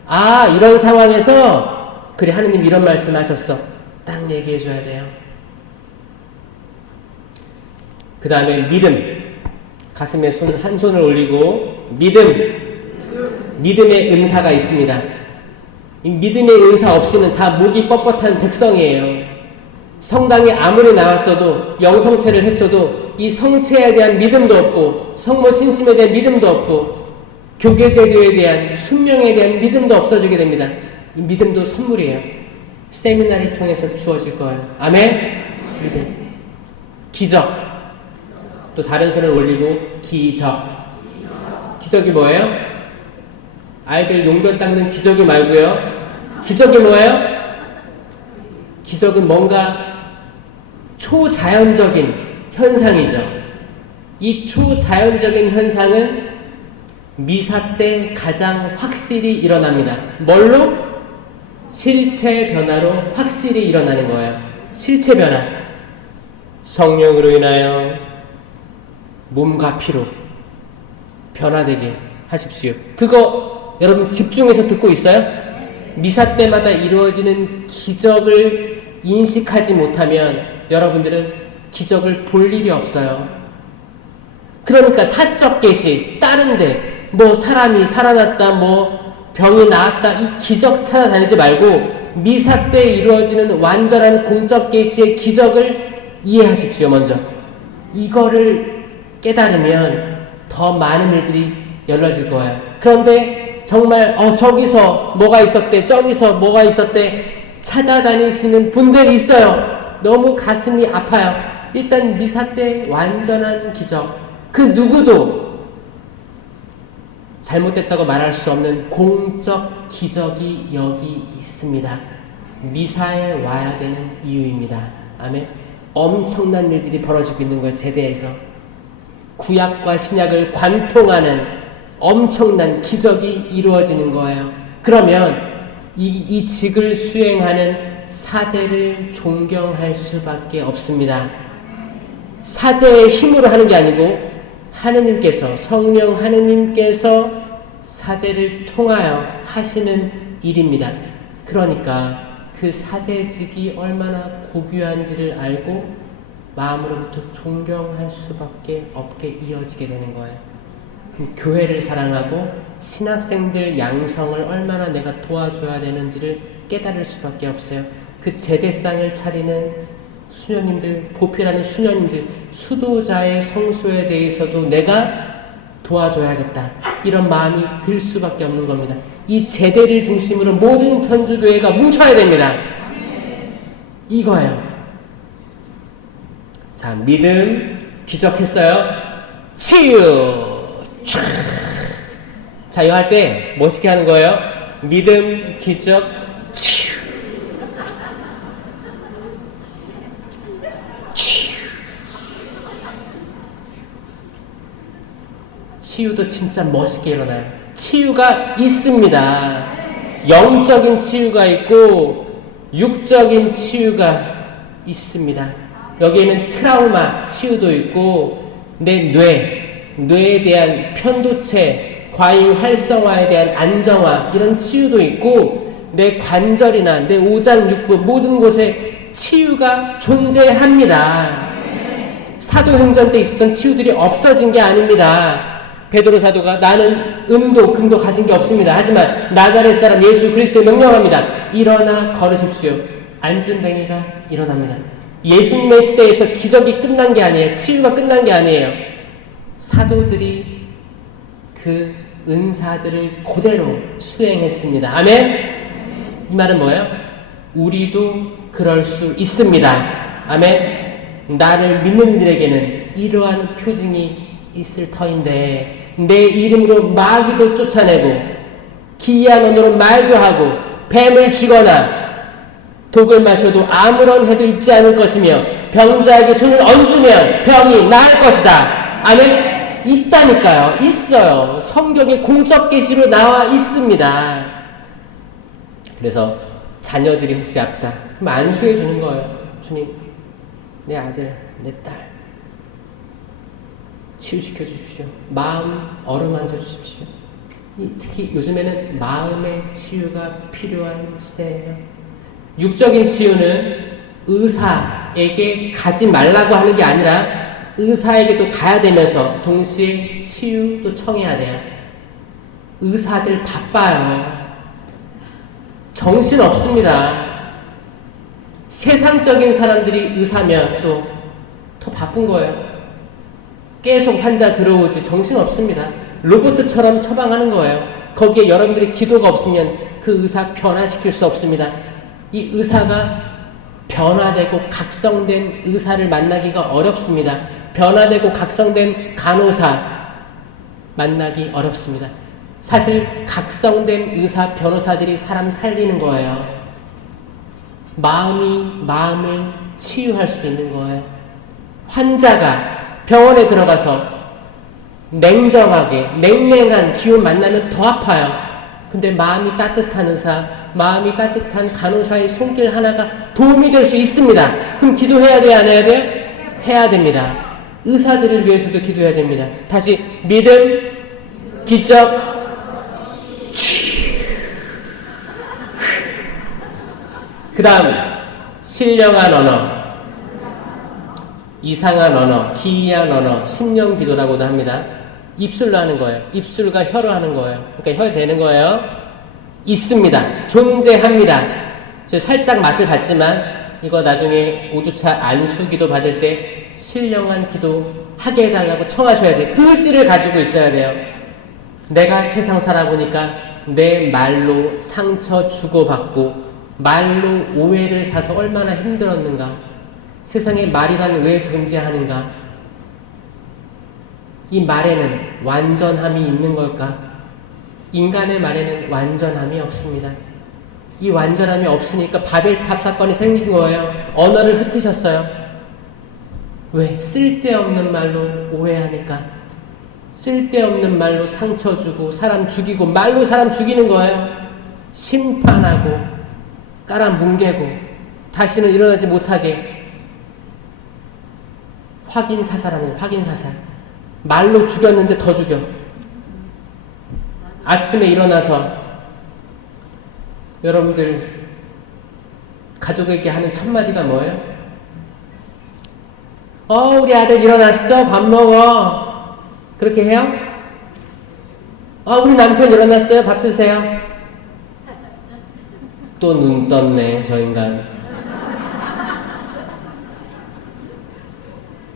아, 이런 상황에서 그래, 하느님 이런 말씀 하셨어. 딱 얘기해 줘야 돼요. 그 다음에 믿음. 가슴에 한 손을 올리고 믿음의 은사가 있습니다. 이 믿음의 은사 없이는 다 목이 뻣뻣한 백성이에요. 성당에 아무리 나왔어도 영성체를 했어도 이 성체에 대한 믿음도 없고 성모 신심에 대한 믿음도 없고 교계제도에 대한 순명에 대한 믿음도 없어지게 됩니다. 이 믿음도 선물이에요. 세미나를 통해서 주어질 거예요. 아멘? 믿음. 기적. 또 다른 손을 올리고 기적. 기적이 뭐예요? 아이들 용변 닦는 기적이 말고요. 기적이 뭐예요? 기적은 뭔가 초자연적인 현상이죠. 이 초자연적인 현상은 미사 때 가장 확실히 일어납니다. 뭘로? 실체 변화로 확실히 일어나는 거예요. 실체 변화. 성령으로 인하여 몸과 피로 변화되게 하십시오. 그거 여러분 집중해서 듣고 있어요? 미사 때마다 이루어지는 기적을 인식하지 못하면 여러분들은 기적을 볼 일이 없어요. 그러니까 사적 계시, 다른데 뭐 사람이 살아났다, 뭐 병이 나았다, 이 기적 찾아다니지 말고 미사 때 이루어지는 완전한 공적 계시의 기적을 이해하십시오. 먼저 이거를 깨달으면 더 많은 일들이 열려질 거예요. 그런데 정말 저기서 뭐가 있었대, 저기서 뭐가 있었대 찾아다니시는 분들이 있어요. 너무 가슴이 아파요. 일단 미사 때 완전한 기적, 그 누구도 잘못됐다고 말할 수 없는 공적 기적이 여기 있습니다. 미사에 와야 되는 이유입니다. 아멘. 엄청난 일들이 벌어지고 있는 거예요. 제대에서 구약과 신약을 관통하는 엄청난 기적이 이루어지는 거예요. 그러면 이 직을 수행하는 사제를 존경할 수밖에 없습니다. 사제의 힘으로 하는 게 아니고 하느님께서, 성령 하느님께서 사제를 통하여 하시는 일입니다. 그러니까 그 사제직이 얼마나 고귀한지를 알고 마음으로부터 존경할 수밖에 없게 이어지게 되는 거예요. 그럼 교회를 사랑하고 신학생들 양성을 얼마나 내가 도와줘야 되는지를 깨달을 수밖에 없어요. 그 제대상을 차리는 수녀님들, 보필하는 수녀님들, 수도자의 성소에 대해서도 내가 도와줘야겠다, 이런 마음이 들 수밖에 없는 겁니다. 이 제대를 중심으로 모든 천주교회가 뭉쳐야 됩니다. 이거예요. 자, 믿음, 기적했어요. 치유. 자, 이거 할 때 멋있게 하는 거예요. 믿음, 기적, 치유. 치유도 진짜 멋있게 일어나요. 치유가 있습니다. 영적인 치유가 있고 육적인 치유가 있습니다. 여기에는 트라우마 치유도 있고 내 뇌에 대한 편도체, 과잉 활성화에 대한 안정화, 이런 치유도 있고 내 관절이나 내 오장육부 모든 곳에 치유가 존재합니다. 사도행전 때 있었던 치유들이 없어진 게 아닙니다. 베드로 사도가 나는 금도 가진 게 없습니다. 하지만 나자렛 사람 예수 그리스도에 명령합니다. 일어나 걸으십시오. 안진뱅이가 일어납니다. 예수님의 시대에서 기적이 끝난 게 아니에요. 치유가 끝난 게 아니에요. 사도들이 그 은사들을 그대로 수행했습니다. 아멘? 이 말은 뭐예요? 우리도 그럴 수 있습니다. 아멘? 나를 믿는 이들에게는 이러한 표징이 있을 터인데 내 이름으로 마귀도 쫓아내고 기이한 언어로 말도 하고 뱀을 쥐거나 독을 마셔도 아무런 해도 입지 않을 것이며 병자에게 손을 얹으면 병이 나을 것이다. 아멘? 있다니까요. 있어요. 성경에 공적 계시로 나와 있습니다. 그래서 자녀들이 혹시 아프다 그럼 안수해 주는 거예요. 주님, 내 아들, 내 딸 치유시켜 주십시오. 마음 어루만져 주십시오. 특히 요즘에는 마음의 치유가 필요한 시대예요. 육적인 치유는 의사에게 가지 말라고 하는 게 아니라 의사에게도 가야 되면서 동시에 치유도 청해야 돼요. 의사들 바빠요. 정신 없습니다. 세상적인 사람들이 의사면 또 더 바쁜 거예요. 계속 환자 들어오지 정신 없습니다. 로봇처럼 처방하는 거예요. 거기에 여러분들이 기도가 없으면 그 의사 변화시킬 수 없습니다. 이 의사가 변화되고 각성된 의사를 만나기가 어렵습니다. 변화되고 각성된 간호사 만나기 어렵습니다. 사실 각성된 의사, 변호사들이 사람 살리는 거예요. 마음이 마음을 치유할 수 있는 거예요. 환자가 병원에 들어가서 냉정하게 냉랭한 기운 만나면 더 아파요. 근데 마음이 따뜻한 의사, 마음이 따뜻한 간호사의 손길 하나가 도움이 될 수 있습니다. 그럼 기도해야 돼요? 안 해야 돼요? 해야 됩니다. 의사들을 위해서도 기도해야 됩니다. 다시 믿음, 기적, 그 다음 신령한 언어, 이상한 언어, 기이한 언어, 심령기도라고도 합니다. 입술로 하는 거예요. 입술과 혀로 하는 거예요. 그러니까 혀 되는 거예요. 있습니다. 존재합니다. 저 살짝 맛을 봤지만 이거 나중에 5주차 안수기도 받을 때 신령한 기도 하게 해달라고 청하셔야 돼요. 의지를 가지고 있어야 돼요. 내가 세상 살아보니까 내 말로 상처 주고받고 말로 오해를 사서 얼마나 힘들었는가. 세상에 말이란 왜 존재하는가? 이 말에는 완전함이 있는 걸까? 인간의 말에는 완전함이 없습니다. 이 완전함이 없으니까 바벨탑 사건이 생긴 거예요. 언어를 흩으셨어요. 왜? 쓸데없는 말로 오해하니까. 쓸데없는 말로 상처 주고 사람 죽이고 말로 사람 죽이는 거예요. 심판하고 깔아뭉개고 다시는 일어나지 못하게 확인사살하는 확인사살. 말로 죽였는데 더 죽여. 아침에 일어나서 여러분들 가족에게 하는 첫 마디가 뭐예요? 우리 아들 일어났어? 밥 먹어. 그렇게 해요? 우리 남편 일어났어요? 밥 드세요? 또 눈 떴네 저 인간.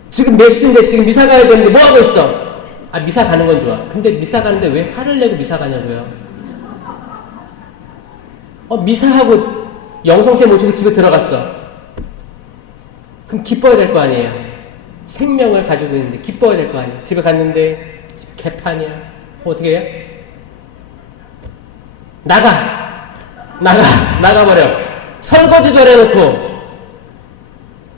지금 몇 시인데 지금 미사 가야 되는데 뭐 하고 있어? 미사 가는 건 좋아. 근데 미사 가는데 왜 화를 내고 미사 가냐고요? 미사하고 영성체 모시고 집에 들어갔어. 그럼 기뻐야 될 거 아니에요? 생명을 가지고 있는데 기뻐야 될 거 아니에요? 집에 갔는데 집 개판이야. 어떻게 해요? 나가버려. 설거지도 해놓고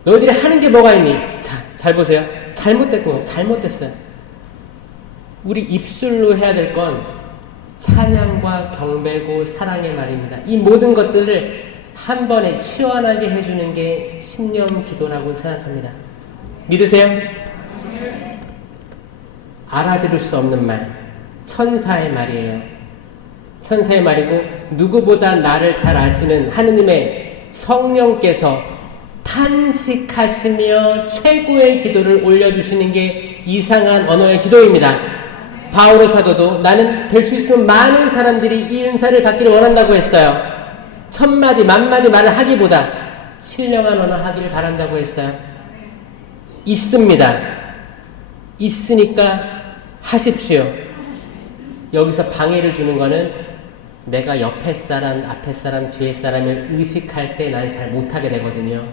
너희들이 하는 게 뭐가 있니? 자, 잘 보세요. 잘못됐어요. 우리 입술로 해야 될 건 찬양과 경배고 사랑의 말입니다. 이 모든 것들을 한 번에 시원하게 해주는 게 신령 기도라고 생각합니다. 믿으세요? 알아들을 수 없는 말, 천사의 말이에요. 천사의 말이고 누구보다 나를 잘 아시는 하느님의 성령께서 탄식하시며 최고의 기도를 올려주시는 게 이상한 언어의 기도입니다. 바울의 사도도 나는 될 수 있으면 많은 사람들이 이 은사를 받기를 원한다고 했어요. 1000마디, 10,000마디 말을 하기보다 신령한 언어 하기를 바란다고 했어요. 있습니다. 있으니까 하십시오. 여기서 방해를 주는 거는 내가 옆에 사람, 앞에 사람, 뒤에 사람을 의식할 때 난 잘 못하게 되거든요.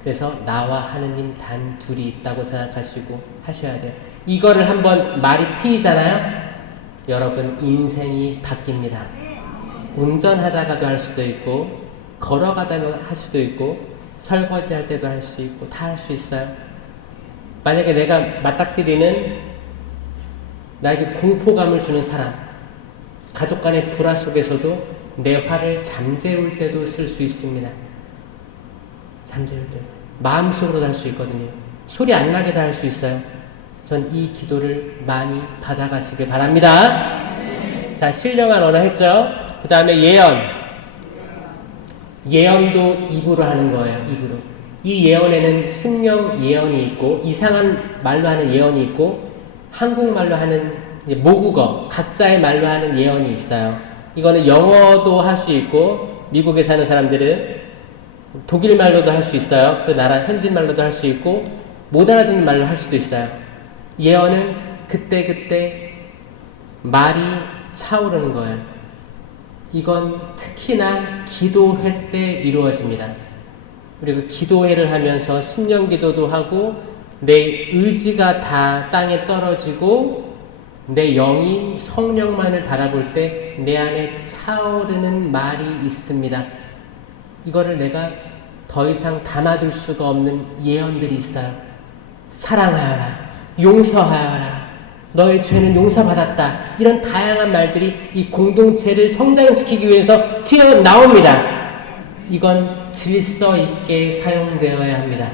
그래서 나와 하느님 단 둘이 있다고 생각하시고 하셔야 돼요. 이거를 한번 말이 트이잖아요. 여러분 인생이 바뀝니다. 운전하다가도 할 수도 있고 걸어가다가 할 수도 있고 설거지할 때도 할 수 있고 다 할 수 있어요. 만약에 내가 맞닥뜨리는 나에게 공포감을 주는 사람, 가족 간의 불화 속에서도 내 화를 잠재울 때도 쓸 수 있습니다. 잠재울 때 마음속으로도 할 수 있거든요. 소리 안 나게도 할 수 있어요. 전 이 기도를 많이 받아가시길 바랍니다. 자, 신령한 언어 했죠? 그 다음에 예언. 예언도 입으로 하는 거예요. 입으로. 이 예언에는 심령 예언이 있고 이상한 말로 하는 예언이 있고 한국말로 하는 모국어 각자의 말로 하는 예언이 있어요. 이거는 영어도 할 수 있고 미국에 사는 사람들은 독일 말로도 할 수 있어요. 그 나라 현지 말로도 할 수 있고 못 알아듣는 말로 할 수도 있어요. 예언은 그때그때 말이 차오르는 거예요. 이건 특히나 기도회 때 이루어집니다. 그리고 기도회를 하면서 심령기도도 하고 내 의지가 다 땅에 떨어지고 내 영이 성령만을 바라볼 때 내 안에 차오르는 말이 있습니다. 이거를 내가 더 이상 담아둘 수가 없는 예언들이 있어요. 사랑하여라, 용서하여라, 너의 죄는 용서받았다. 이런 다양한 말들이 이 공동체를 성장시키기 위해서 튀어나옵니다. 이건 질서 있게 사용되어야 합니다.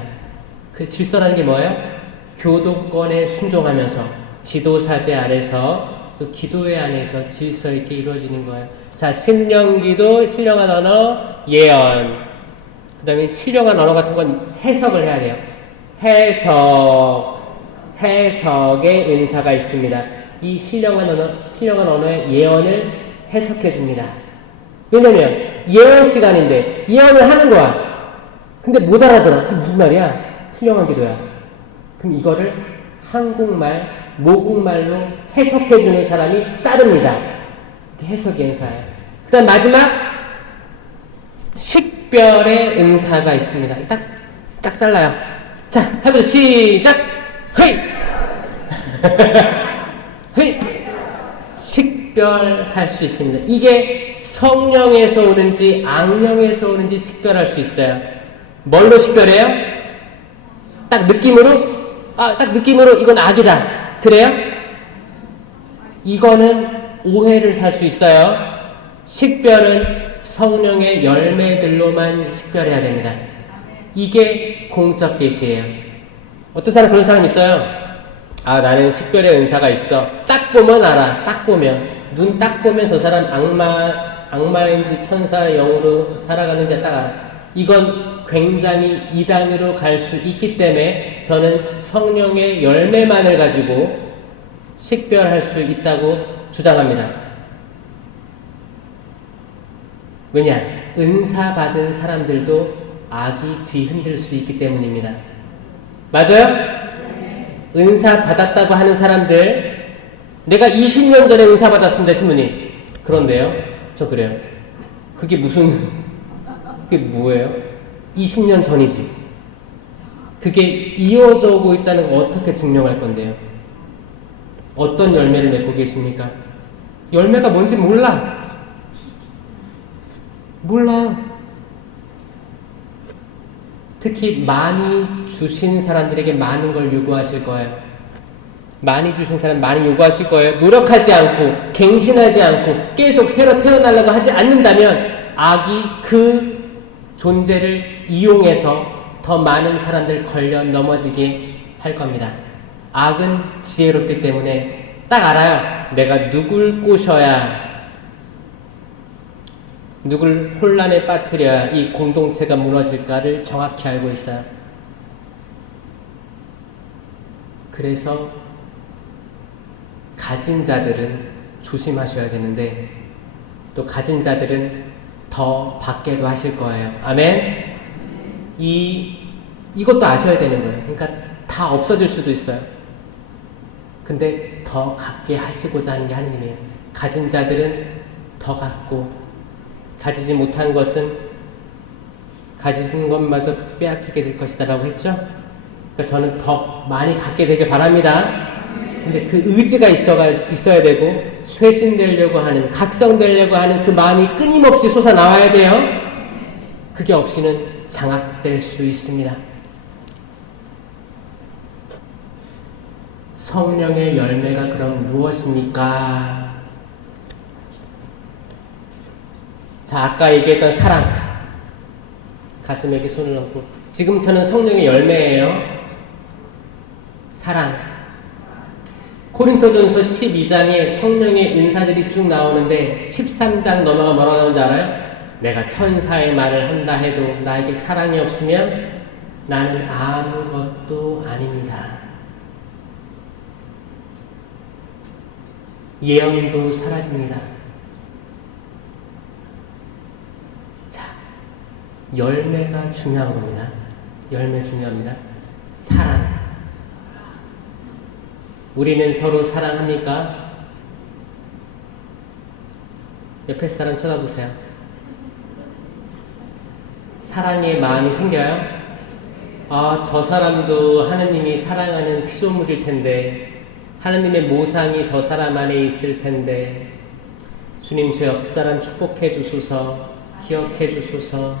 그 질서라는 게 뭐예요? 교도권에 순종하면서 지도사제 아래서 또 기도회 안에서 질서 있게 이루어지는 거예요. 자, 신령기도, 신령한 언어, 예언. 그 다음에 신령한 언어 같은 건 해석을 해야 돼요. 해석의 은사가 있습니다. 이 신령한 언어의 예언을 해석해 줍니다. 왜냐면 예언 시간인데 예언을 하는 거야. 근데 못 알아들어. 그게 무슨 말이야? 신령한 기도야. 그럼 이거를 한국말, 모국말로 해석해 주는 사람이 따릅니다. 해석의 은사예요. 그 다음 마지막 식별의 은사가 있습니다. 딱 잘라요. 자, 해보자. 시작! 헤이! 헤이! 식별할 수 있습니다. 이게 성령에서 오는지 악령에서 오는지 식별할 수 있어요. 뭘로 식별해요? 딱 느낌으로? 딱 느낌으로 이건 악이다. 그래요? 이거는 오해를 살 수 있어요. 식별은 성령의 열매들로만 식별해야 됩니다. 이게 공적 계시예요. 어떤 사람 그런 사람 있어요. 나는 식별의 은사가 있어. 딱 보면 알아. 딱 보면. 눈 딱 보면 저 사람 악마인지 천사의 영으로 살아가는지 딱 알아. 이건 굉장히 이단으로 갈 수 있기 때문에 저는 성령의 열매만을 가지고 식별할 수 있다고 주장합니다. 왜냐? 은사 받은 사람들도 악이 뒤흔들 수 있기 때문입니다. 맞아요? 은사 받았다고 하는 사람들, 내가 20년 전에 은사 받았습니다, 신부님. 그런데요? 저 그래요. 그게 뭐예요? 20년 전이지. 그게 이어져 오고 있다는 거 어떻게 증명할 건데요? 어떤 열매를 맺고 계십니까? 열매가 뭔지 몰라. 몰라요. 특히 많이 주신 사람들에게 많은 걸 요구하실 거예요. 많이 주신 사람 많이 요구하실 거예요. 노력하지 않고 갱신하지 않고 계속 새로 태어나려고 하지 않는다면 악이 그 존재를 이용해서 더 많은 사람들 걸려 넘어지게 할 겁니다. 악은 지혜롭기 때문에 딱 알아요. 내가 누굴 꼬셔야, 누굴 혼란에 빠뜨려야 이 공동체가 무너질까를 정확히 알고 있어요. 그래서 가진 자들은 조심하셔야 되는데 또 가진 자들은 더 받게도 하실 거예요. 아멘? 이것도 아셔야 되는 거예요. 그러니까 다 없어질 수도 있어요. 근데 더 갖게 하시고자 하는 게 하느님이에요. 가진 자들은 더 갖고 가지지 못한 것은 가진 것마저 빼앗기게 될 것이다 라고 했죠. 그러니까 저는 더 많이 갖게 되길 바랍니다. 근데 그 의지가 있어야 되고 쇄신되려고 하는, 각성되려고 하는 그 마음이 끊임없이 솟아나와야 돼요. 그게 없이는 장악될 수 있습니다. 성령의 열매가 그럼 무엇입니까? 자, 아까 얘기했던 사랑, 가슴에게 손을 얹고, 지금부터는 성령의 열매예요. 사랑. 고린토전서 12장에 성령의 은사들이 쭉 나오는데 13장 넘어가 뭐라고 나오는지 알아요? 내가 천사의 말을 한다 해도 나에게 사랑이 없으면 나는 아무것도 아닙니다. 예언도 사라집니다. 자, 열매가 중요한 겁니다. 열매 중요합니다. 사랑. 우리는 서로 사랑합니까? 옆에 사람 쳐다보세요. 사랑의 마음이 생겨요? 아, 저 사람도 하느님이 사랑하는 피조물일 텐데, 하느님의 모상이 저 사람 안에 있을 텐데, 주님 저 옆 사람 축복해 주소서, 기억해 주소서.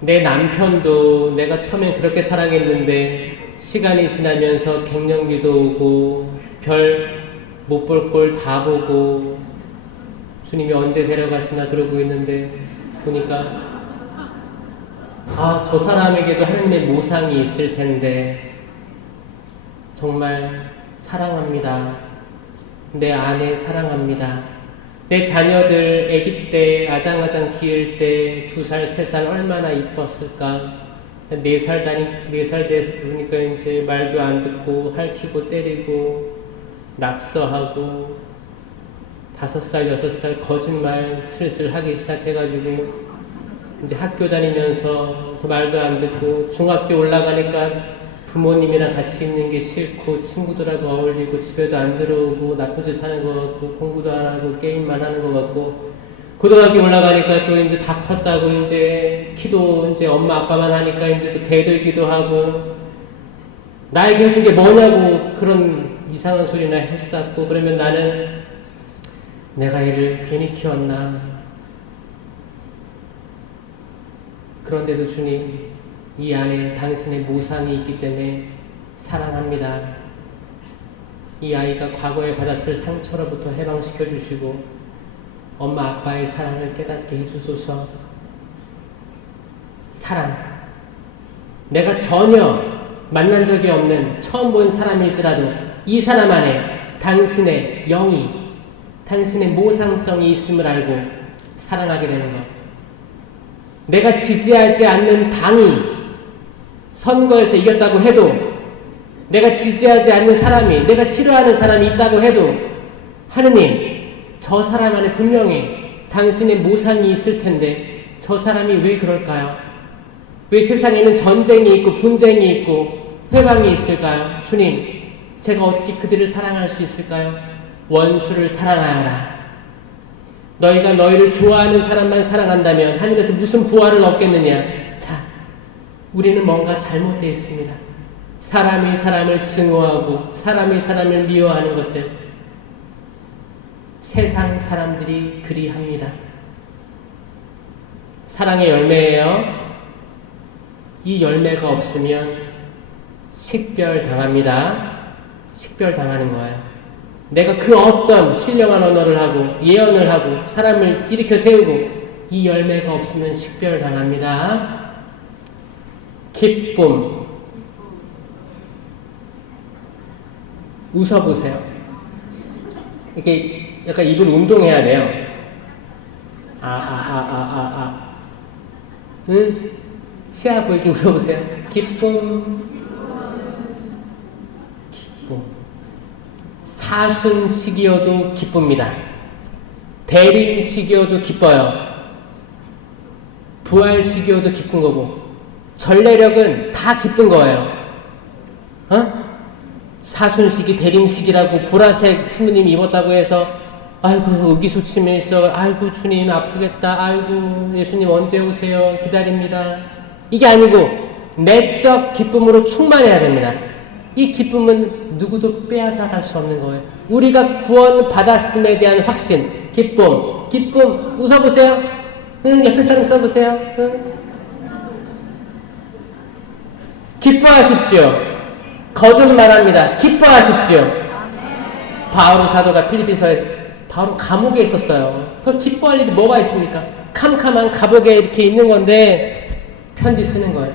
내 남편도 내가 처음에 그렇게 사랑했는데 시간이 지나면서 갱년기도 오고 별 못 볼 꼴 다 보고 주님이 언제 데려가시나 그러고 있는데 보니까 아, 저 사람에게도 하느님의 모상이 있을 텐데 정말 사랑합니다. 내 아내 사랑합니다. 내 자녀들 아기 때 아장아장 기을 때 2살, 3살 얼마나 이뻤을까. 4살 되니까 이제 말도 안 듣고 핥히고 때리고 낙서하고 5살, 6살 거짓말 슬슬 하기 시작해가지고 이제 학교 다니면서 더 말도 안 듣고 중학교 올라가니까 부모님이랑 같이 있는 게 싫고 친구들하고 어울리고 집에도 안 들어오고 나쁜 짓 하는 것 같고 공부도 안 하고 게임만 하는 것 같고 고등학교 올라가니까 또 이제 다 컸다고 이제 키도 이제 엄마 아빠만 하니까 이제 또 대들기도 하고 나에게 해준 게 뭐냐고 그런 이상한 소리나 했었고 그러면 나는 내가 얘를 괜히 키웠나. 그런데도 주님 이 안에 당신의 모상이 있기 때문에 사랑합니다. 이 아이가 과거에 받았을 상처로부터 해방시켜 주시고 엄마 아빠의 사랑을 깨닫게 해주소서. 사랑. 내가 전혀 만난 적이 없는 처음 본 사람일지라도 이 사람 안에 당신의 영이, 당신의 모상성이 있음을 알고 사랑하게 되는 것. 내가 지지하지 않는 당이 선거에서 이겼다고 해도, 내가 지지하지 않는 사람이, 내가 싫어하는 사람이 있다고 해도 하느님, 저 사람 안에 분명히 당신의 모상이 있을 텐데 저 사람이 왜 그럴까요? 왜 세상에는 전쟁이 있고 분쟁이 있고 회방이 있을까요? 주님, 제가 어떻게 그들을 사랑할 수 있을까요? 원수를 사랑하여라. 너희가 너희를 좋아하는 사람만 사랑한다면 하늘에서 무슨 보화를 얻겠느냐? 자, 우리는 뭔가 잘못되어 있습니다. 사람이 사람을 증오하고 사람이 사람을 미워하는 것들, 세상 사람들이 그리합니다. 사랑의 열매예요. 이 열매가 없으면 식별당합니다. 식별당하는 거예요. 내가 그 어떤 신령한 언어를 하고 예언을 하고 사람을 일으켜 세우고 이 열매가 없으면 식별당합니다. 기쁨. 웃어보세요. 이렇게 약간 입을 운동해야 돼요. 응? 치아 보이게 웃어보세요. 기쁨. 기쁨. 사순식이어도 기쁩니다. 대림식이어도 기뻐요. 부활식이어도 기쁜 거고, 전례력은 다 기쁜 거예요. 사순식이 대림식이라고 보라색 신부님이 입었다고 해서 아이고 의기소침해서 아이고 주님 아프겠다. 아이고 예수님 언제 오세요? 기다립니다. 이게 아니고 내적 기쁨으로 충만해야 됩니다. 이 기쁨은 누구도 빼앗아 갈 수 없는 거예요. 우리가 구원 받았음에 대한 확신, 기쁨, 웃어보세요. 응, 옆에 사람 웃어보세요. 응. 기뻐하십시오. 거듭말합니다. 기뻐하십시오. 바울 사도가 필리핀서에서 바로 감옥에 있었어요. 더 기뻐할 일이 뭐가 있습니까? 캄캄한 감옥에 이렇게 있는 건데 편지 쓰는 거예요.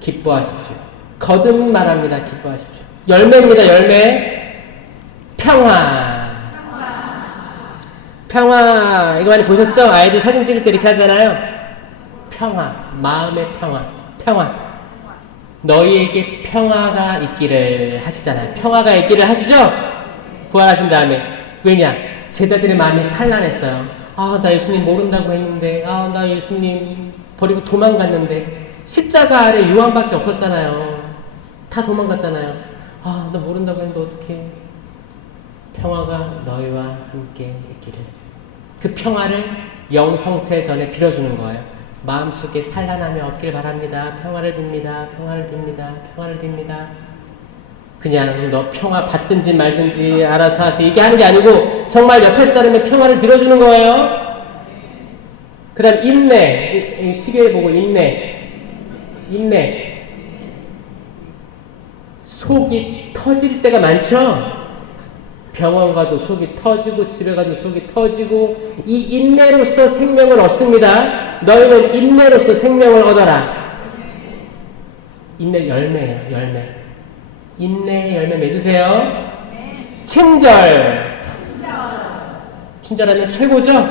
기뻐하십시오. 거듭말합니다. 기뻐하십시오. 열매입니다. 열매. 평화. 이거 많이 보셨죠? 아이들 사진 찍을 때 이렇게 하잖아요. 평화. 마음의 평화. 너희에게 평화가 있기를 하시잖아요. 평화가 있기를 하시죠? 부활하신 다음에. 왜냐? 제자들의 마음이 산란했어요. 아, 나 예수님 모른다고 했는데, 아, 나 예수님 버리고 도망갔는데, 십자가 아래 요한밖에 없었잖아요. 다 도망갔잖아요. 아, 나 모른다고 했는데 어떡해. 평화가 너희와 함께 있기를. 그 평화를 영성체 전에 빌어주는 거예요. 마음속에 산란함이 없길 바랍니다. 평화를 빕니다. 그냥 너 평화 받든지 말든지 알아서 하세요. 이게 하는 게 아니고 정말 옆에 사람의 평화를 빌어주는 거예요. 그 다음 인내. 시계 보고 인내. 속이 터질 때가 많죠? 병원 가도 속이 터지고 집에 가도 속이 터지고 이 인내로서 생명을 얻습니다. 너희는 인내로서 생명을 얻어라. 인내 열매예요. 인내의 열매 맺으세요. 친절하면 최고죠?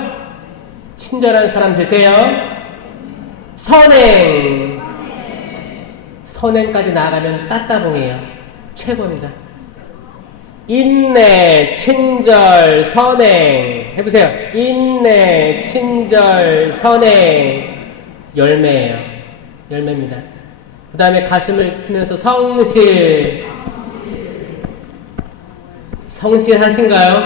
친절한 사람 되세요. 선행까지 나아가면 따따봉이에요. 최고입니다. 인내, 친절, 선행. 해보세요. 인내, 친절, 선행. 열매입니다. 그 다음에 가슴을 치면서 성실하신가요?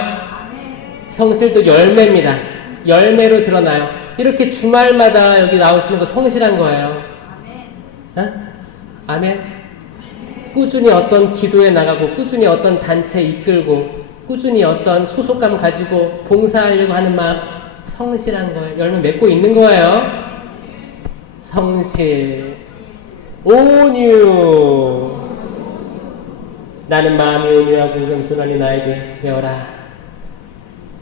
성실도 열매입니다. 열매로 드러나요. 이렇게 주말마다 여기 나오시는 거 성실한 거예요. 아멘. 꾸준히 어떤 기도에 나가고 꾸준히 어떤 단체 이끌고 꾸준히 어떤 소속감 가지고 봉사하려고 하는 마음 성실한 거예요. 열매 맺고 있는 거예요. 성실. 온유. 나는 마음이 온유하고 겸손하니 나에게 배워라.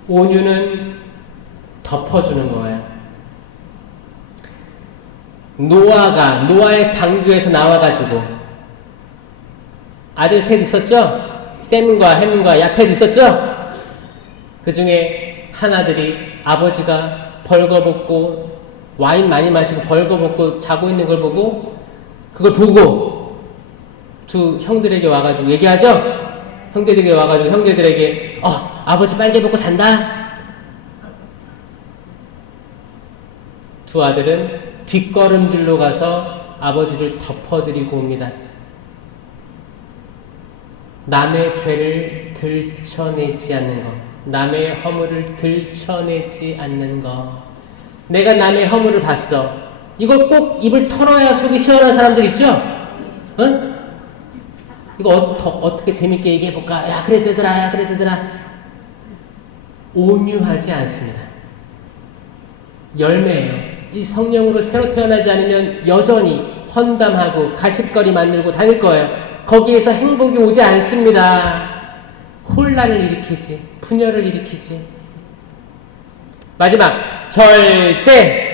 온유는 덮어주는 거예요. 노아의 방주에서 나와가지고 아들 셋 있었죠? 셈과 햄과 야펫 있었죠? 그 중에 하나들이 아버지가 벌거벗고 와인 많이 마시고 벌거벗고 자고 있는 걸 보고 그걸 보고 두 형들에게 와가지고 얘기하죠? 형제들에게 와가지고 형제들에게 아버지 빨개 벗고 잔다? 두 아들은 뒷걸음질로 가서 아버지를 덮어드리고 옵니다. 남의 죄를 들춰내지 않는 것, 남의 허물을 들춰내지 않는 것. 내가 남의 허물을 봤어. 이걸 꼭 입을 털어야 속이 시원한 사람들 있죠? 응? 이거 어떻게 재밌게 얘기해볼까? 야, 그랬대더라. 온유하지 않습니다. 열매예요. 이 성령으로 새로 태어나지 않으면 여전히 헌담하고 가십거리 만들고 다닐 거예요. 거기에서 행복이 오지 않습니다. 혼란을 일으키지, 분열을 일으키지. 마지막, 절제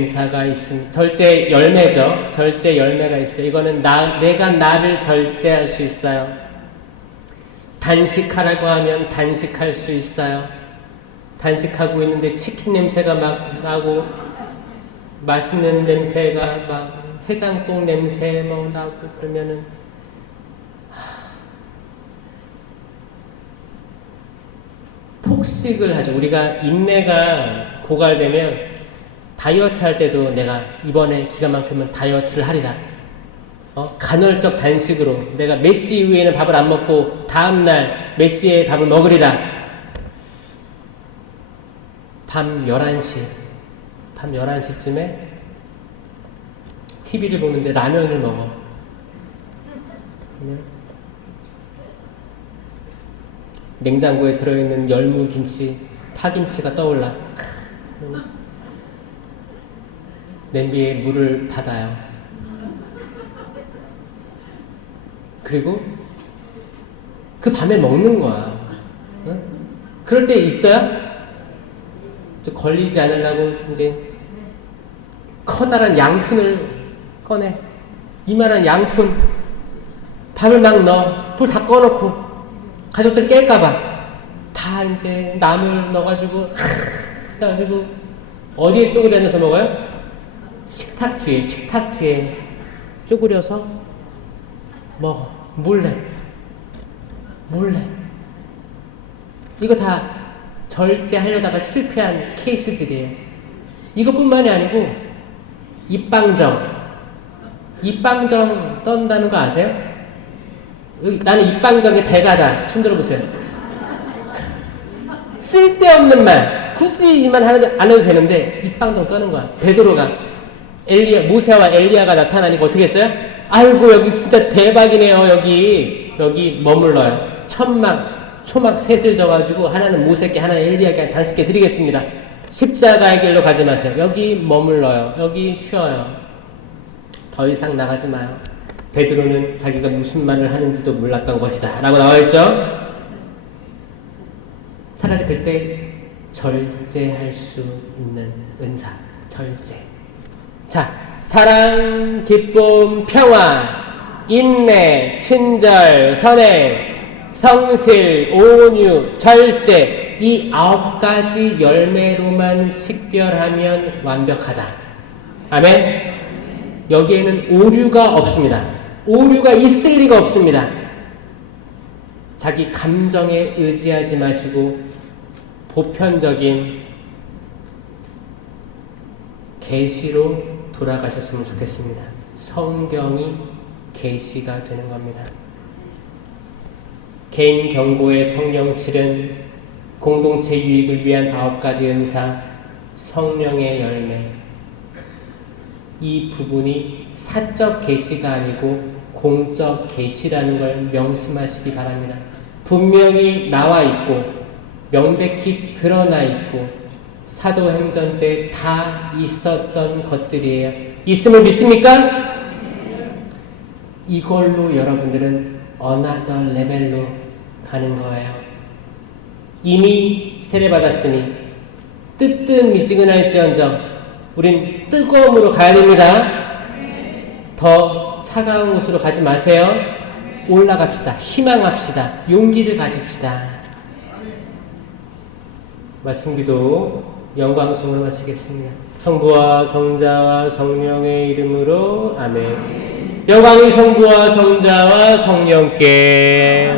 은사가 있습니다. 절제 열매죠. 절제 열매가 있어요. 이거는 내가 나를 절제할 수 있어요. 단식하라고 하면 단식할 수 있어요. 단식하고 있는데 치킨 냄새가 막 나고 맛있는 냄새가 막 해장국 냄새 막 나고 그러면은 폭식을 하죠. 우리가 인내가 고갈되면 다이어트 할 때도 내가 이번에 기가 막히면 다이어트를 하리라. 간헐적 단식으로 내가 몇 시 이후에는 밥을 안 먹고 다음날 몇 시에 밥을 먹으리라. 밤 11시쯤에 TV를 보는데 라면을 먹어. 그러면 냉장고에 들어있는 열무김치, 파김치가 떠올라. 냄비에 물을 받아요. 그리고 그 밤에 먹는 거야. 응? 그럴 때 있어요? 걸리지 않으려고 이제 커다란 양푼을 꺼내. 이만한 양푼 밥을 막 넣어. 불 다 꺼놓고 가족들 깰까봐 다 이제 나물 넣어가지고 해가지고 어디에 쪼그려서 먹어요? 식탁 뒤에 쪼그려서 먹어. 몰래. 이거 다 절제하려다가 실패한 케이스들이에요. 이것뿐만이 아니고 입방정 떤다는 거 아세요? 나는 입방정의 대가다. 손 들어보세요. 쓸데없는 말 굳이 이만 안 해도 되는데 입방정 떠는 거야. 베드로가 모세와 엘리야가 나타나니까 어떻게 했어요? 아이고 여기 진짜 대박이네요. 여기 머물러요. 초막 셋을 져가지고 하나는 모세께 하나는 엘리야께 당신께 드리겠습니다. 십자가의 길로 가지 마세요. 여기 머물러요. 여기 쉬어요. 더 이상 나가지 마요. 베드로는 자기가 무슨 말을 하는지도 몰랐던 것이다 라고 나와있죠. 차라리 그때 절제할 수 있는 은사. 절제. 자, 사랑, 기쁨, 평화, 인내, 친절, 선행, 성실, 온유, 절제, 이 9가지 열매로만 식별하면 완벽하다. 아멘. 여기에는 오류가 없습니다. 오류가 있을 리가 없습니다. 자기 감정에 의지하지 마시고 보편적인 계시로 돌아가셨으면 좋겠습니다. 성경이 계시가 되는 겁니다. 개인 경고의 성령칠은 공동체 유익을 위한 9가지 은사, 성령의 열매. 이 부분이 사적 계시가 아니고 공적 계시라는 걸 명심하시기 바랍니다. 분명히 나와 있고 명백히 드러나 있고 사도행전 때 다 있었던 것들이에요. 있음을 믿습니까? 이걸로 여러분들은 another 레벨로 가는 거예요. 이미 세례받았으니 뜨뜻미지근할지언정 우린 뜨거움으로 가야 됩니다. 더 차가운 곳으로 가지 마세요. 올라갑시다. 희망합시다. 용기를 가집시다. 마침기도 영광송으로 마치겠습니다. 성부와 성자와 성령의 이름으로 아멘. 영광이 성부와 성자와 성령께,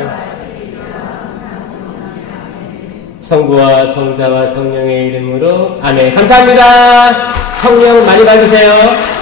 성부와 성자와 성령의 이름으로 아멘. 감사합니다. 성령 많이 받으세요.